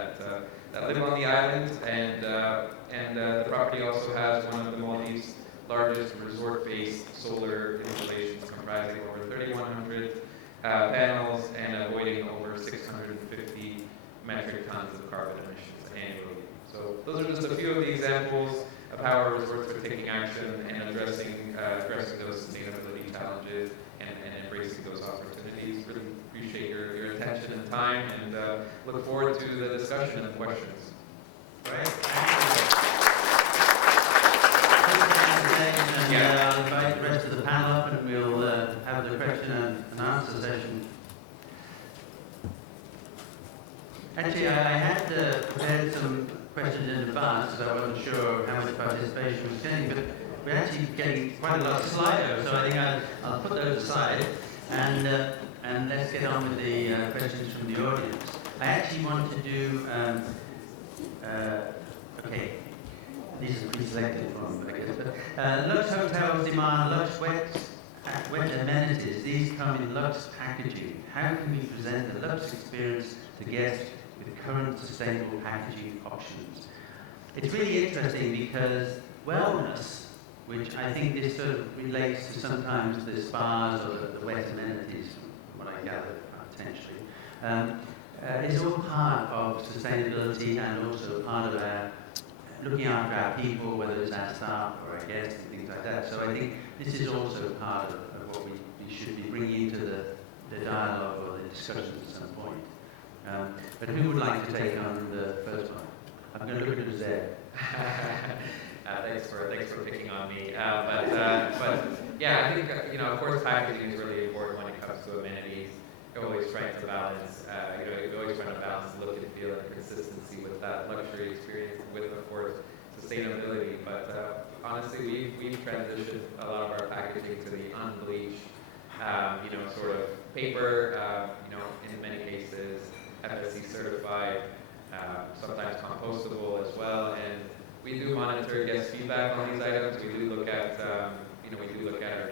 live on the island, and the property also has one of the Maldives' largest resort-based solar installations, comprising over 3,100 panels and avoiding over 650 metric tons of carbon emissions annually. So those are just a few of the examples of how our resorts are taking action and addressing those sustainability challenges and embracing those opportunities. Really appreciate your attention and time, and look forward to the discussion and questions. Great. Thank you. I'll invite the rest of the panel up, and we'll have the question and answer session. Actually, I had prepared some questions in advance, so I wasn't sure how much participation was getting, but we're actually getting quite a lot of Slido, so I think I'll put those aside, and let's get on with the questions from the audience. I actually want to do, okay, these are pre-selected from, I guess, but Lux Hotels demand Lux wet amenities. These come in Lux packaging. How can we present the Lux experience to guests with current sustainable packaging options? It's really interesting because wellness, which I think this sort of relates to sometimes the spas or the wet amenities, from what I gather potentially, is all part of sustainability and also part of our looking after our people, whether it's our staff or our guests and things like that. So I think this is also part of what we should be bringing into the dialogue or the discussion at some point. But who would like to take on the first one? I'm going to look at Zed. Thanks for picking on me. But yeah, I think of course packaging is really important when it comes to amenities. You're always trying to balance, you're always trying to balance look and feel and consistency with that luxury experience, with of course sustainability. But honestly, we've transitioned a lot of our packaging to the unbleached, sort of paper. In many cases, FSC certified, sometimes compostable as well, and we do monitor guest feedback on these items. We do look at, our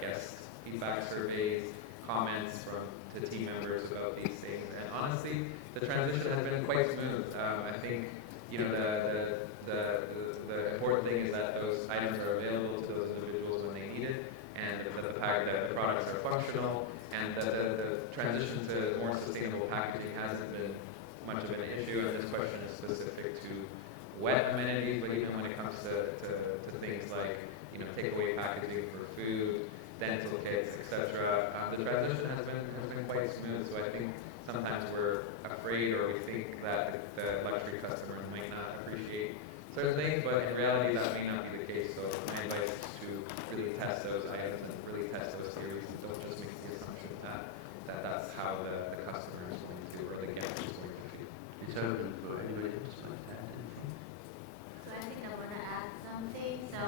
guest feedback surveys, comments from the team members about these things, and honestly, the transition has been quite smooth. I think, the important thing is that those items are available to those individuals when they need it, and that the products are functional, and that the transition to more sustainable packaging hasn't been much of an issue. And this question is specific to wet amenities, but even when it comes to things like takeaway packaging for food, dental kits, etc., the transition has been quite smooth. So I think sometimes we're afraid, or we think that the luxury customers might not appreciate certain things, but in reality that may not be the case. So my advice is to really test those items and really test those theories, and don't just make the assumption that that's how the customer is going to, or the guest is going to feel. It's open for anybody else like to add anything. So I think I want to add something. So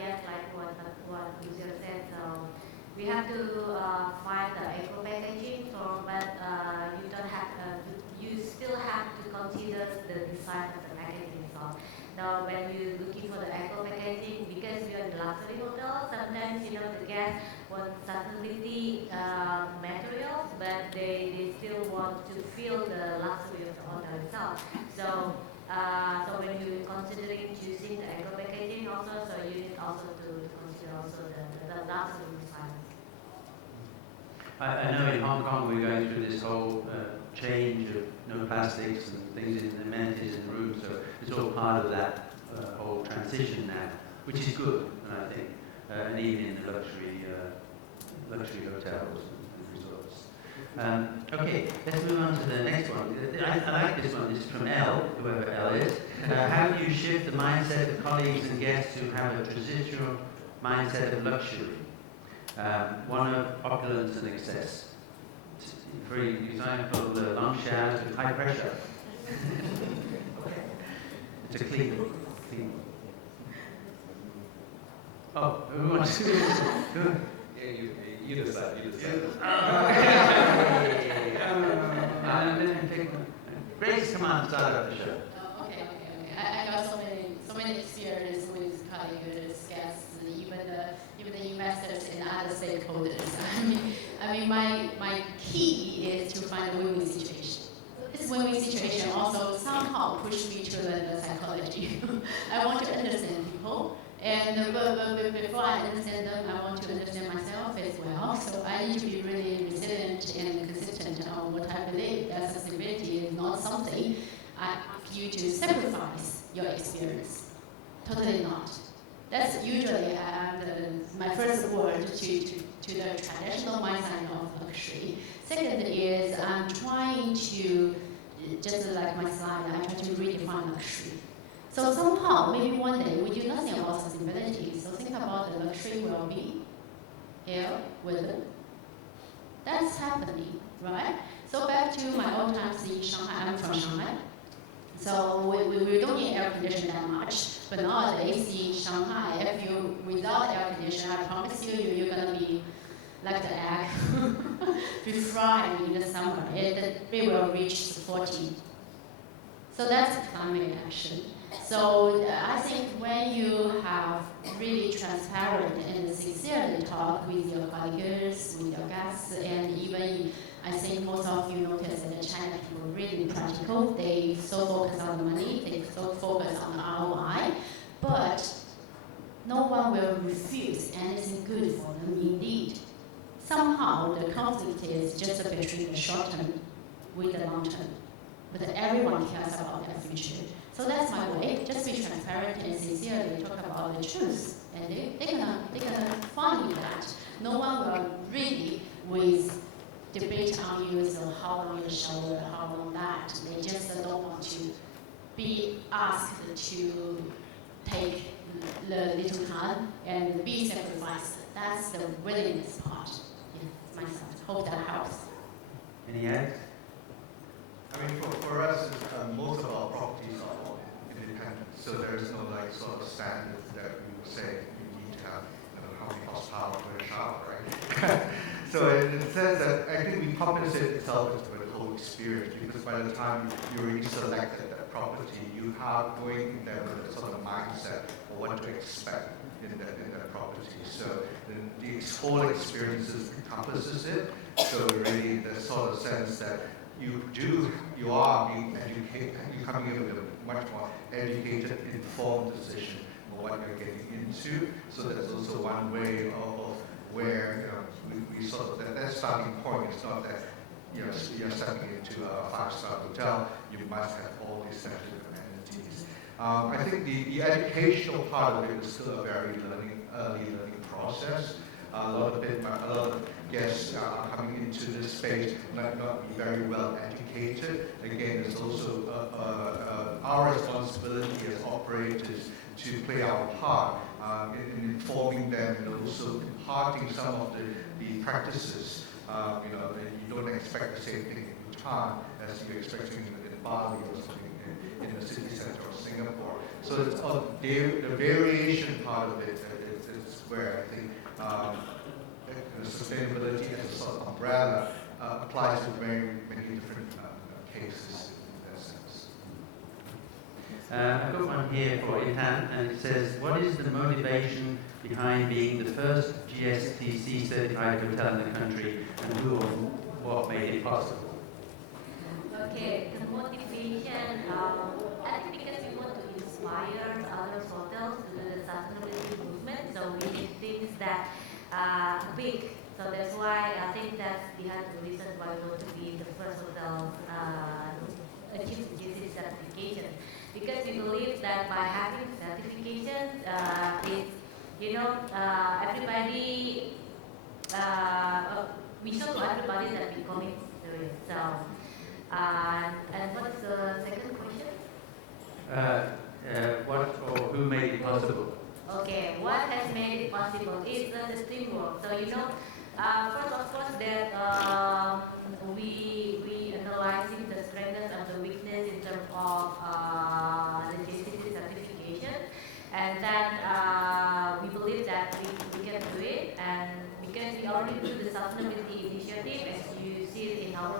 yes, like what Lucia said. So we have to find the eco packaging. So, but you don't have you still have to consider the design of the packaging. So now when you're looking for the eco packaging, because we are in luxury hotel, sometimes the guests want sustainability materials, but they still want to feel the luxury of the hotel itself. So when you're considering choosing the eco packaging also, so you need also to consider also the luxury design. I know in Hong Kong we're going through this whole change of no plastics and things in the amenities in the rooms, so it's all part of that whole transition now, which is good, I think, and even in the luxury hotels and resorts. Okay, let's move on to the next one. I like this one. This is from L, whoever L is. How do you shift the mindset of colleagues and guests who have a transitional mindset of luxury? One of opulence and excess. For example, the long showers with high pressure. It's a clean one. Oh, who wants to? Yeah, you decide. I'm going to take one. Grace, come on, start up the show. Oh, okay. I got so many experience with colleagues, guests, even the investors and other stakeholders. I mean, my key is to find a win-win situation. This win-win situation also somehow pushed me to the psychology. I want to understand people, and but before I understand them, I want to understand myself as well. So I need to be really resilient and consistent on what I believe. That sustainability is not something I ask you to sacrifice your experience. Totally not. That's usually my first word to the traditional mindset of luxury. Second is I'm trying to, just like my slide, I try to redefine luxury. So somehow, maybe one day, we do nothing about sustainability. So think about the luxury well-being, air, weather. That's happening, right? So back to my old times in Shanghai. I'm from Shanghai. So we don't need air conditioning that much. But nowadays in Shanghai, if you without air conditioning, I promise you're gonna be like the egg, be fried in the summer. It will reach 40. So that's climate action. So I think when you have really transparent and sincerely talk with your colleagues, with your guests, and even I think most of you notice that China people are really practical. They so focus on the money, they so focus on the ROI, but no one will refuse anything good for them indeed. Somehow the conflict is just between the short term with the long term, but everyone cares about their future. So that's my way. Just be transparent and sincerely talk about the truth, and they're gonna find that. No one will really with debate on you, so how long you shower, how long that. They just don't want to be asked to take the little time and be sacrificed. That's the willingness part. Yeah, myself. Hope that helps. Any ads? I mean, for us, most of our properties are all independent, so there is no like sort of standards that we would say you need to have, how many horsepower for a shower, right? So in the sense that I think we compensate itself with the whole experience, because by the time you already selected that property, you have going there with a sort of mindset of what to expect in that property. So the whole experiences encompasses it. So really the sort of sense that you are being educated, you're coming in with a much more educated, informed decision of what you're getting into. So that's also one way of where we sort of, that starting point is not that you're stepping into a 5-star hotel, you must have all these set of amenities. I think the educational part of it is still a very early learning process. A lot of guests are coming into this space not be very well educated. Again, it's also our responsibility as operators to play our part in informing them and also imparting some of the practices. You don't expect the same thing in Bhutan as you're expecting in Bali or something in the city center of Singapore. So it's, the variation part of it is where I think sustainability as a sort of umbrella applies to very many different cases in that sense. I've got one here for Itan, and it says, what is the motivation behind being the first GSTC certified hotel in the country, and who or what made it possible? Okay, the motivation, I think because we want to inspire other hotels to do the sustainability movement, so we did things that big. So that's why I think that's behind the reason why we want to be the first hotel achieve GSTC certification. Because we believe that by having certification, everybody, we show to everybody that we commit to it. So, and what's the second question? What or who made it possible? Okay, what has made it possible is the teamwork. So first of course that we analyzing the strengths and the weakness in terms of the GSTC certification, and then we believe that we can do it, and because we already do the sustainability initiative, as you see in our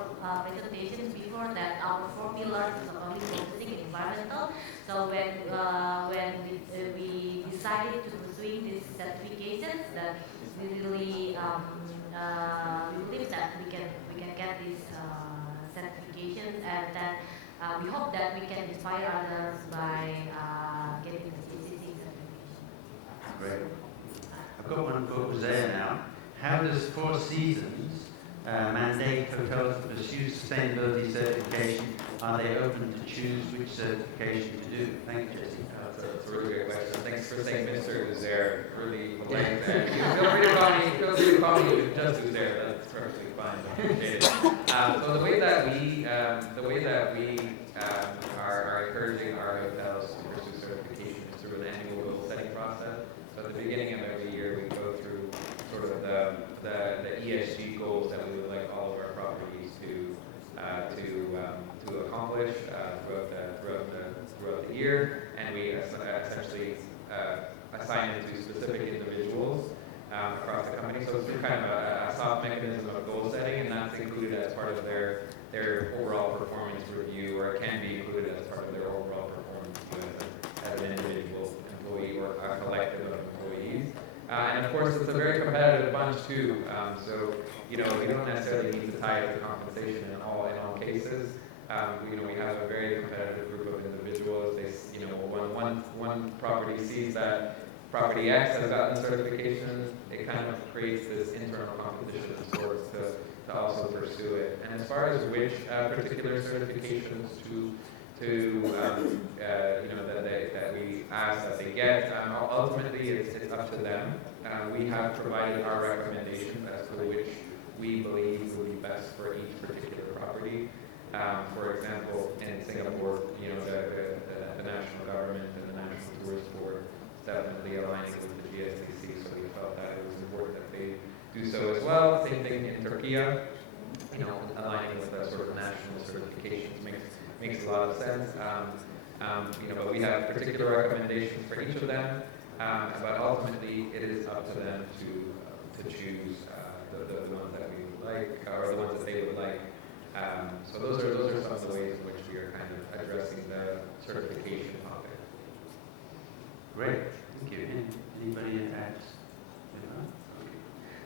presentation before that our 4 pillars is not only focusing on environmental. So when we decided to pursue these certifications, that we really we believe that we can get these certifications, and then we hope that we can inspire others by getting the GSTC certification. Great. I've got one for Hosea now. How does Four Seasons mandate hotels to pursue sustainability certification? Are they open to choose which certification to do? Thank you, Jesse. That's a really good question. Thanks for saying Mr. Uzair. Really polite. Feel free to call me just Uzair. That's perfectly fine. Appreciate it. So the way that we are encouraging our hotels to pursue certification is through an annual goal setting process. So at the beginning of every year, we go through sort of the ESG goals that we would like all of our properties to accomplish throughout the year, and we essentially assign it to specific individuals across the company. So it's kind of a soft mechanism of goal setting, and that's included as part of their overall performance review, or it can be included as part of their overall performance review as an individual employee or a collective of employees. And of course, it's a very competitive bunch too. So you don't necessarily need to tie it to compensation in all cases. We have a very competitive group of individuals. When one property sees that property X has gotten certification, it kind of creates this internal competition of sorts to also pursue it. And as far as which particular certifications that we ask that they get, ultimately it's up to them. We have provided our recommendations as to which we believe will be best for each particular property. For example, in Singapore, the national government and the National Tourist Board is definitely aligning with the GSTC, so we felt that it was important that they do so as well. Same thing in Turkey, aligning with the sort of national certifications makes a lot of sense. But we have particular recommendations for each of them, but ultimately it is up to them to choose the ones that we would like, or the ones that they would like. So those are some of the ways in which we are kind of addressing the certification topic. Great, thank you. Anybody else?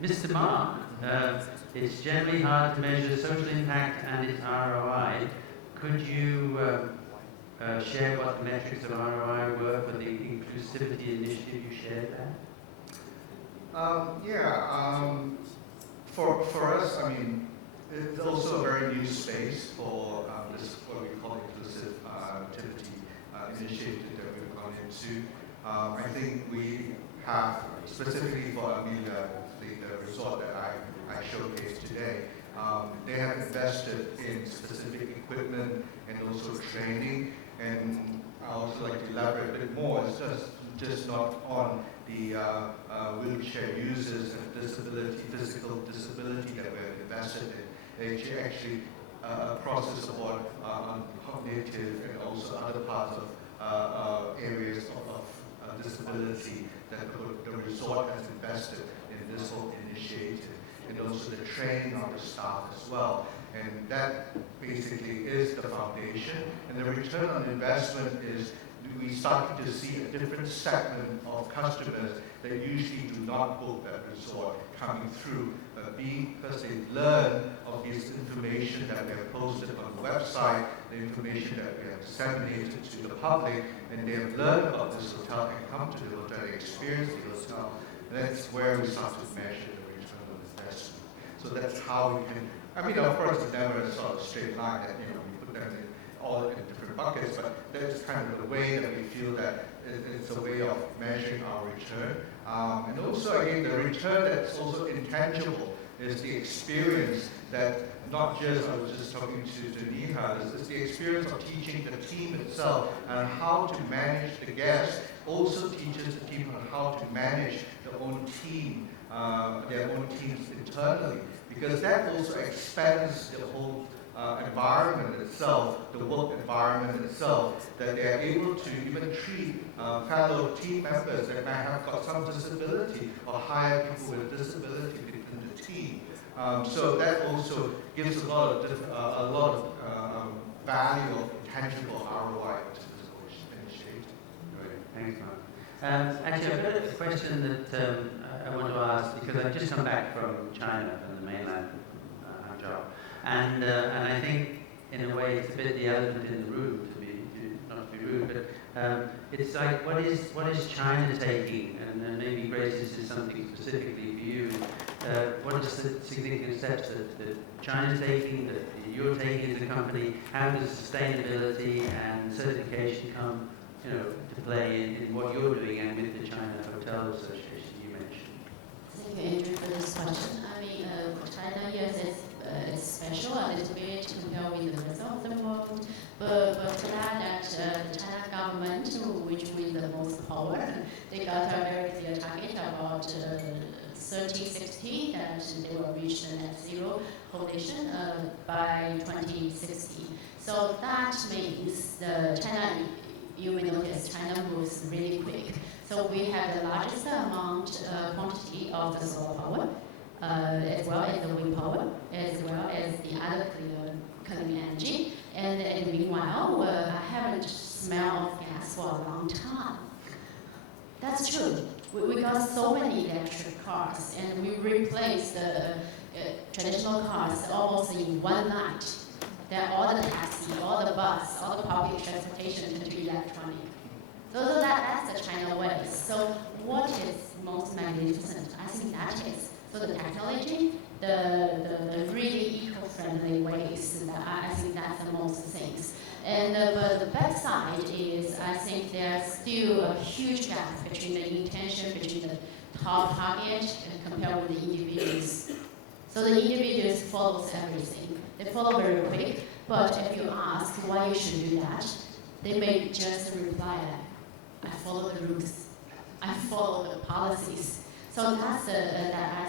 Mr. Mark, it's generally hard to measure social impact and its ROI. Could you share what the metrics of ROI were for the inclusivity initiative you shared there? For us, it's also a very new space for this, what we call inclusive activity initiative that we've gone into. I think we have, specifically for Amelia, the resort that I showcased today, they have invested in specific equipment and also training. And I also like to elaborate a bit more. It's just not on the wheelchair users and physical disability that we're invested in. It's actually a process of what on cognitive and also other parts of areas of disability that the resort has invested in this whole initiative, and also the training of the staff as well. And that basically is the foundation. And the return on investment is we started to see a different segment of customers that usually do not book that resort coming through, because they learn of this information that we have posted on the website, the information that we have disseminated to the public, and they have learned about this hotel and come to the hotel and experience the hotel. And that's where we start to measure the return on investment. So that's how we can, of course, it's never a sort of straight line that, we put them in all in different buckets, but that's kind of the way that we feel that it's a way of measuring our return. And also, again, the return that's also intangible is the experience that not just, I was just talking to Neha, it's the experience of teaching the team itself and how to manage the guests, also teaches the team on how to manage their own team, their own teams internally, because that also expands the whole environment itself, the work environment itself, that they are able to even treat fellow team members that might have got some disability or hire people with disability within the team So that also gives a lot of value of tangible ROI to this initiative. Great, thanks, Mark. Actually, I've got a question that I want to ask because I've just come back from China, from the mainland, Hangzhou, and I think in a way it's a bit the elephant in the room, not to be rude, but it's like what is China taking, and maybe Grace, this is something specifically for you. What is the significant steps that China's taking, that you're taking as a company? How does sustainability and certification come, to play in what you're doing and with the China Hotel Association you mentioned? Thank you, Andrew, for this question. I mean, for China, yes, it's special a little bit compared with the rest of the world. But glad that the China government, which with the most power, they got a very clear target about 3060 that they will reach the net zero population by 2060. So that means the China, you may notice China moves really quick. So we have the largest quantity of the solar power, as well as the wind power, as well as the other clean energy. And meanwhile, I haven't smelled gas for a long time. That's true. We got so many electric cars, and we replaced the traditional cars almost in one night. Then all the taxi, all the bus, all the public transportation turned to electronic. So that's the China way. So what is most magnificent? I think that is the technology, the really eco-friendly ways. I think that's the most things. And but the bad side is I think there's still a huge gap between the intention between the top target and compared with the individuals. So the individuals follows everything. They follow very quick, but if you ask why you should do that, they may just reply, I follow the rules, I follow the policies. So that's I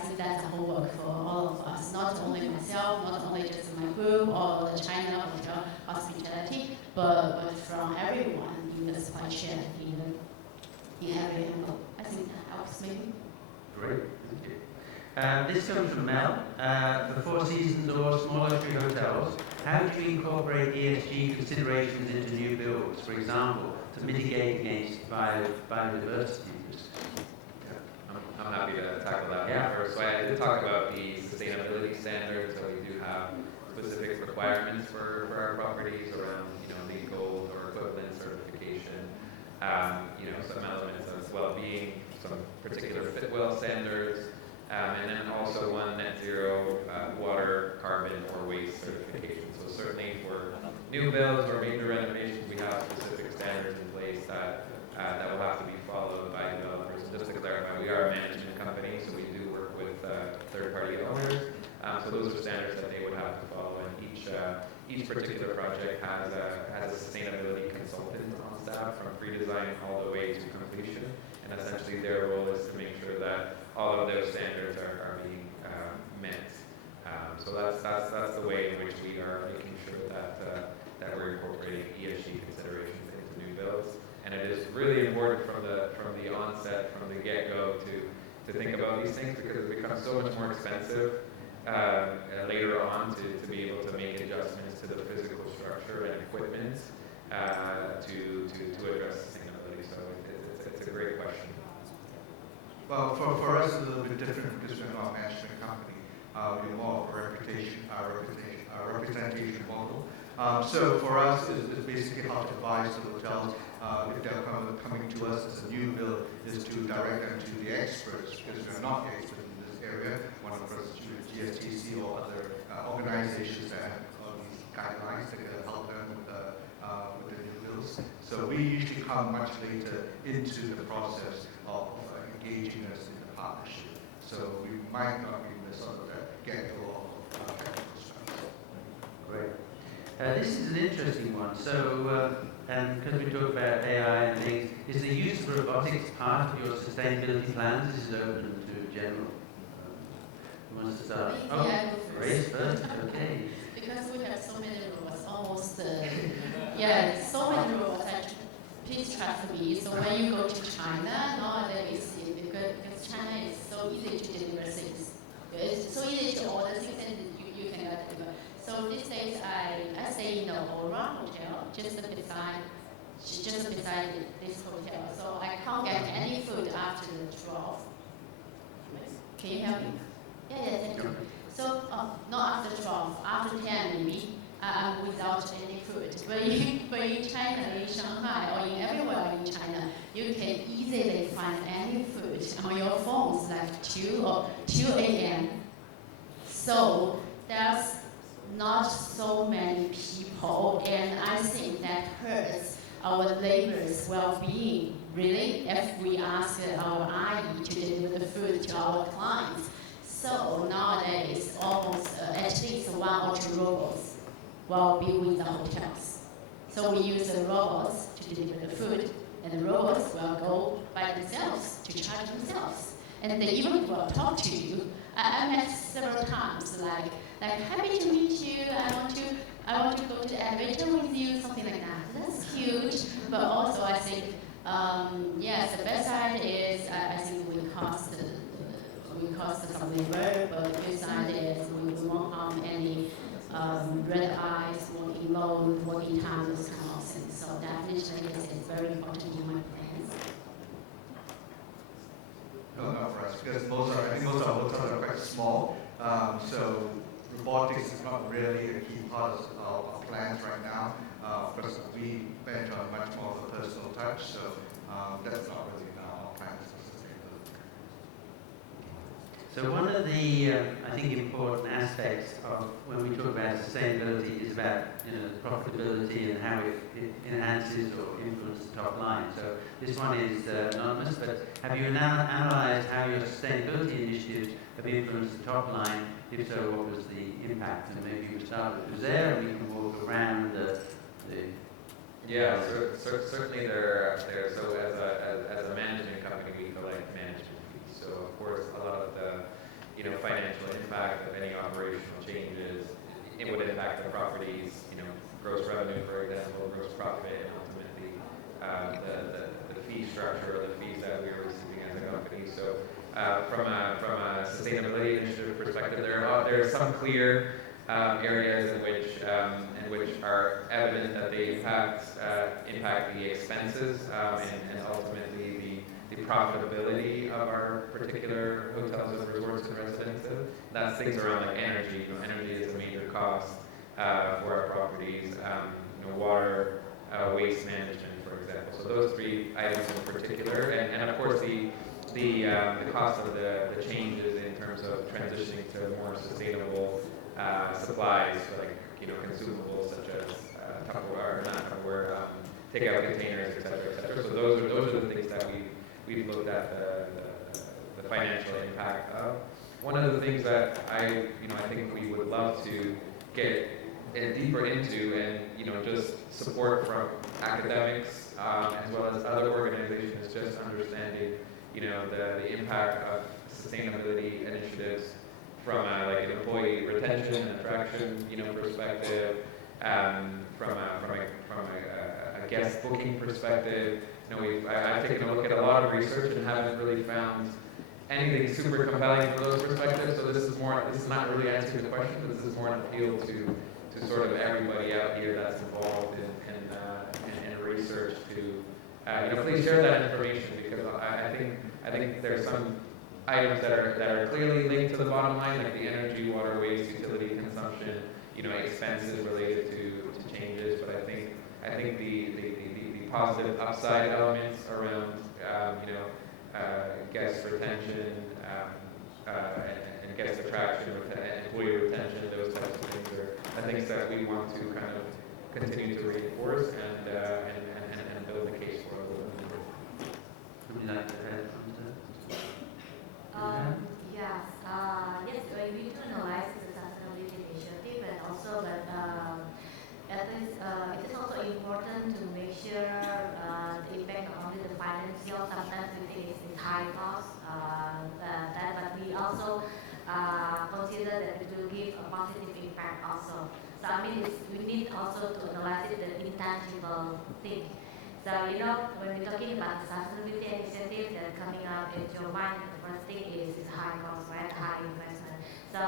think that's a homework for all of us, not only myself, not only just my group or the China Hotel Hospitality, but from everyone in the supply chain, in every angle. I think that helps maybe. Great, thank you. This comes from Mel. For Four Seasons or small luxury hotels, how do you incorporate ESG considerations into new builds, for example, to mitigate against biodiversity risks? I'm happy to tackle that one first. So I did talk about the sustainability standards. So we do have specific requirements for our properties around, legal or equivalent certification. Some elements of well-being, some particular Fitwell standards, and then also one net zero water, carbon, or waste certification. So certainly for new builds or major renovations, we have specific standards in place that will have to be followed by developers. And just to clarify, we are a management company, so we do work with third-party owners. So those are standards that they would have to follow, and each particular project has a sustainability consultant on staff from pre-design all the way to completion. And essentially, their role is to make sure that all of those standards are being met. So that's the way in which we are making sure that we're incorporating ESG considerations into new builds. And it is really important from the onset, from the get-go, to think about these things, because it becomes so much more expensive later on to be able to make adjustments to the physical structure and equipment to address sustainability. So it's a great question. Well, for us, it's a little bit different because we're not a management company. We're more of a representation model. So for us, it's basically how to advise the hotels if they're coming to us as a new build, is to direct them to the experts, because we're not experts in this area. One of us is GSTC or other organizations that have all these guidelines that can help them with the new builds. So we usually come much later into the process of engaging us in the partnership. So we might not be in the sort of get-go of technical structure. Great. This is an interesting one. So, because we talk about AI and things, is the use of robotics part of your sustainability plans? This is open to general. Who wants to start? Grace first. Okay. Because we have so many robots, almost, so many robots. Please trust me. So when you go to China, nowadays, because China is so easy to deliver things, it's so easy to order Aura Hotel, just beside this hotel. So I can't get any food after the 12. Can you help me? Yeah, thank you. So, not after 12, after 10 maybe, I'm without any food. But in China, in Shanghai, or in everywhere in China, you can easily find any food on your phones, like 2 a.m. So, there's not so many people, and I think that hurts our laborers' well-being. Really, if we ask our ayi to deliver the food to our clients. So nowadays, almost at least 1 or 2 robots will be with the hotels. So we use the robots to deliver the food, and the robots will go by themselves to charge themselves. And they even will talk to you. I met several times, like happy to meet you. I want to go to the elevator with you, something like that. That's cute. But also, I think, yes, the best side is I think we cost some labor, but the good side is we won't harm any red eyes, working load, working time, those kind of things. So definitely, it's very important in my plans. No, not for us, because I think most of our hotels are quite small. So robotics is not really a key part of our plans right now. Because we venture on much more of a personal touch, so that's not really in our plans for sustainability. So one of the, I think, important aspects of when we talk about sustainability is about the profitability and how it enhances or influences the top line. So this one is anonymous, but have you now analysed how your sustainability initiatives have influenced the top line? If so, what was the impact? And maybe we start with who's there, and we can walk around Yeah, certainly there. So as a management company, we collect management fees. So of course, a lot of the financial impact of any operational changes, it would impact the properties, gross revenue, for example, gross profit, and ultimately the fee structure or the fees that we are receiving as a company. So from a sustainability initiative perspective, there are some clear areas in which are evident that they impact the expenses and ultimately the profitability of our particular hotels and resorts and residences. That's things around like energy. Energy is a major cost for our properties. Water, waste management, for example. So those 3 items in particular, and of course the cost of the changes in terms of transitioning to more sustainable supplies, like consumables such as Tupperware, not Tupperware, takeout containers, etc. So those are the things that we've looked at the financial impact of. One of the things that I think we would love to get deeper into, and just support from academics as well as other organizations, just understanding the impact of sustainability initiatives from like an employee retention and attraction perspective, from a guest booking perspective. I've taken a look at a lot of research and haven't really found anything super compelling from those perspectives. So this is not really answering the question. This is more an appeal to sort of everybody out here that's involved in research to please share that information, because I think there's some items that are clearly linked to the bottom line, like the energy, water, waste, utility consumption, expenses related to changes. But I think the positive upside elements around guest retention and guest attraction, employee retention, those types of things are things that we want to kind of continue to reinforce and build the case for a little bit more. Would you like to add something? Yes, we do analyze the sustainability initiative, and also that it is also important to make sure the impact not only the financial. Sometimes we think it's high cost, but we also consider that it will give a positive impact also. So I mean, we need also to analyze the intangible thing. So when we're talking about the sustainability initiative that's coming up in your mind, the first thing is high cost, right? High investment. So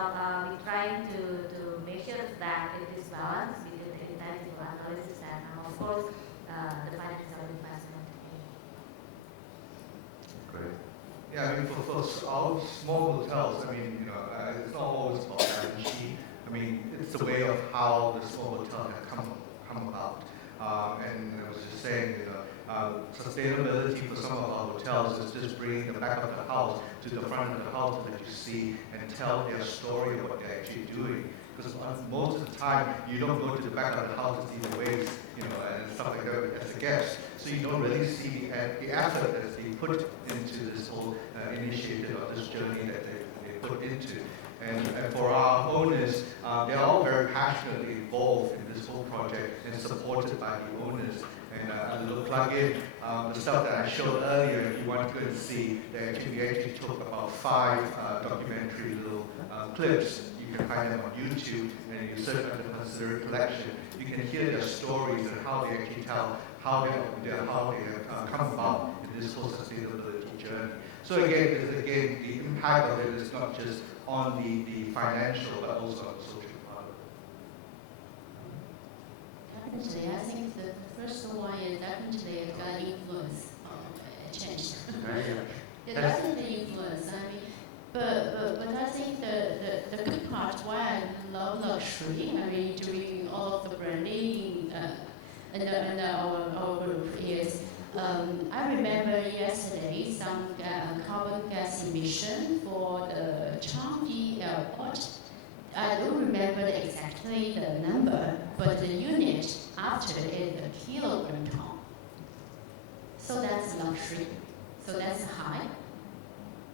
we're trying to make sure that it is balanced between the intangible and Yeah, I mean, for all small hotels, I mean, it's not always about balance sheet. I mean, it's the way of how the small hotel has come about. And I was just saying, sustainability for some of our hotels is just bringing the back of the house to the front of the house that you see and tell their story of what they're actually doing. Because most of the time, you don't go to the back of the house to see the waste, and stuff like that as a guest. So you don't really see the effort that's being put into this whole initiative or this journey that they put into. And for our owners, they're all very passionately involved in this whole project and supported by the owners. And a little plug-in, the stuff that I showed earlier, if you want to go and see, we actually took about 5 documentary little clips. You can find them on YouTube, and you search under the Conserving collection. You can hear their stories and how they actually tell how they have come about in this whole sustainability journey. So again, the impact of it is not just on the financial, but also on the social part. Definitely, I think the first one is definitely it's going to influence change. Yeah, definitely influence. I mean, but I think the good part why I love luxury, I mean, doing all of the branding and our group is, I remember yesterday some carbon gas emission for the Changi airport. I don't remember exactly the number, but the unit after is a kilogram ton. So that's luxury. So that's high.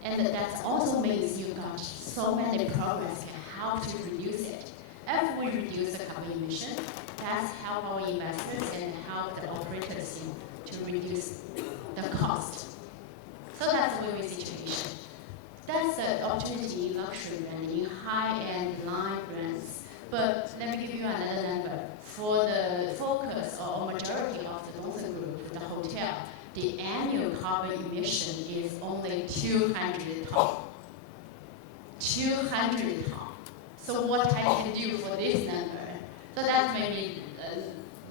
And that also means you got so many programs and how to reduce it. If we reduce the carbon emission, that's help our investors and help the operators to reduce the cost. So that's a win-win situation. That's the opportunity in luxury branding, high-end line brands. But let me give you another number. For the focus or majority of the Northern Group, the hotel, the annual carbon emission is only 200 tons. 200 tons. So what I can do for this number? So that may be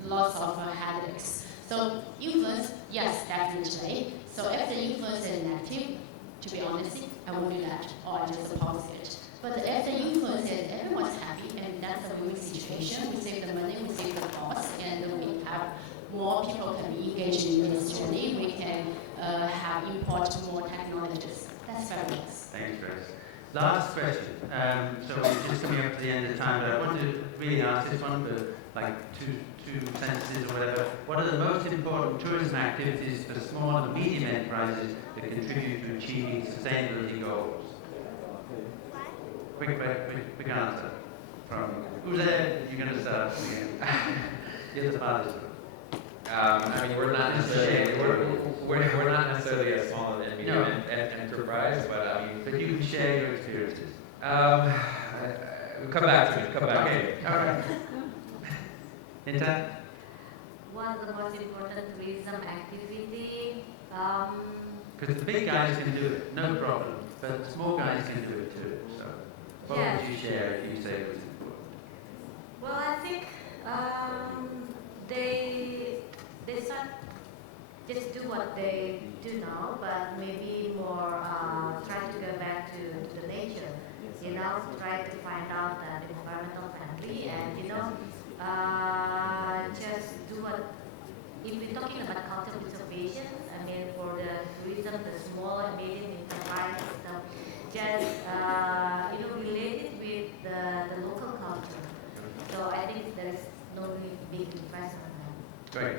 lots of headaches. So influence, yes, definitely. So if the influence is negative, to be honest, I won't do that, or I just oppose it. But if the influence is everyone's happy, and that's a win-win situation, we save the money, we save the cost, and we have more people can be engaged in this journey. We can have import more technologies. That's very nice. Thanks, Grace. Last question. So we're just coming up to the end of the time, but I want to really ask this one for like two sentences or whatever. What are the most important tourism activities for small and medium enterprises that contribute to achieving sustainability goals? Quick answer. From who's there? You're going to start again. Yes, about I mean, we're not necessarily a small and medium enterprise, but I mean, but you can share your experiences. Come back to me. Okay. All right. Inta? What the most important tourism activity? Because the big guys can do it, no problem. But small guys can do it too. So, what would you share if you say it was important? Well, I think they start just do what they do now, but maybe more try to go back to the nature. Try to find out that environmental friendly and just do what. If we're talking about cultural preservation, I mean for the tourism, the small and medium enterprise stuff, just relate it with the local culture. So I think there's no really big difference on that. Great.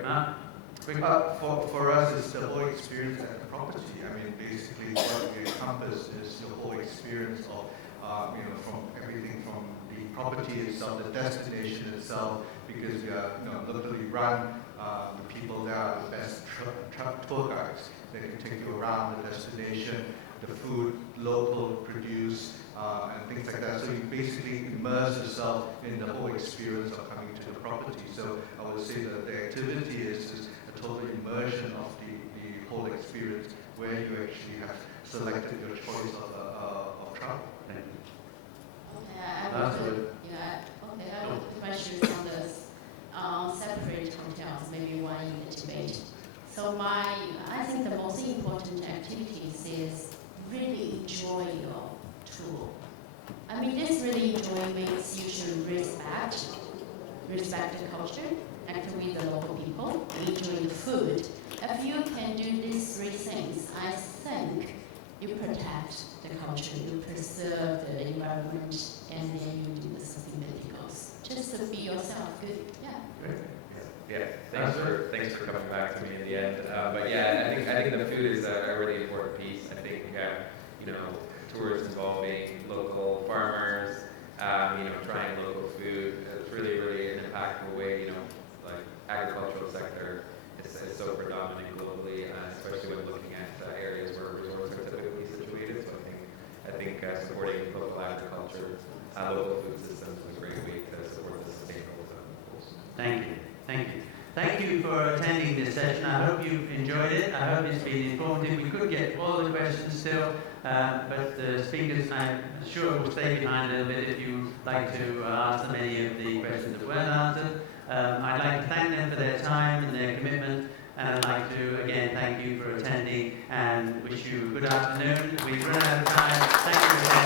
For us, it's the whole experience at the property. I mean, basically, what we encompass is the whole experience of, from everything from the property itself, the destination itself, because we are, locally run. The people there are the best tour guides. They can take you around the destination, the food, local produce, and things like that. So you basically immerse yourself in the whole experience of coming to the property. So I would say that the activity is a total immersion of the whole experience where you actually have selected your choice of travel. Thank you. Okay, I will put my shoes on this. Separate hotels, maybe one in the debate. So I think the most important activities is really enjoy your tour. I mean, this really enjoy means you should respect the culture, act with the local people, enjoy the food. If you can do these three things, I think you protect the culture, you preserve the environment, and then you do the sustainability goals. Just to be yourself, good. Yeah. Yeah, thanks for coming back to me in the end. But yeah, I think the food is a really important piece. I think tours involving local farmers, trying local food. It's really an impactful way. Like agricultural sector is so predominant globally, especially when looking at areas where resorts are typically situated. So I think supporting local agriculture, local food systems is a great way to support the sustainable goals. Thank you. Thank you for attending this session. I hope you've enjoyed it. I hope it's been informative. We could get all the questions still, but the speakers, I'm sure, will stay behind a little bit if you like to ask them any of the questions that weren't answered. I'd like to thank them for their time and their commitment, and I'd like to again thank you for attending and wish you a good afternoon. We've run out of time. Thank you.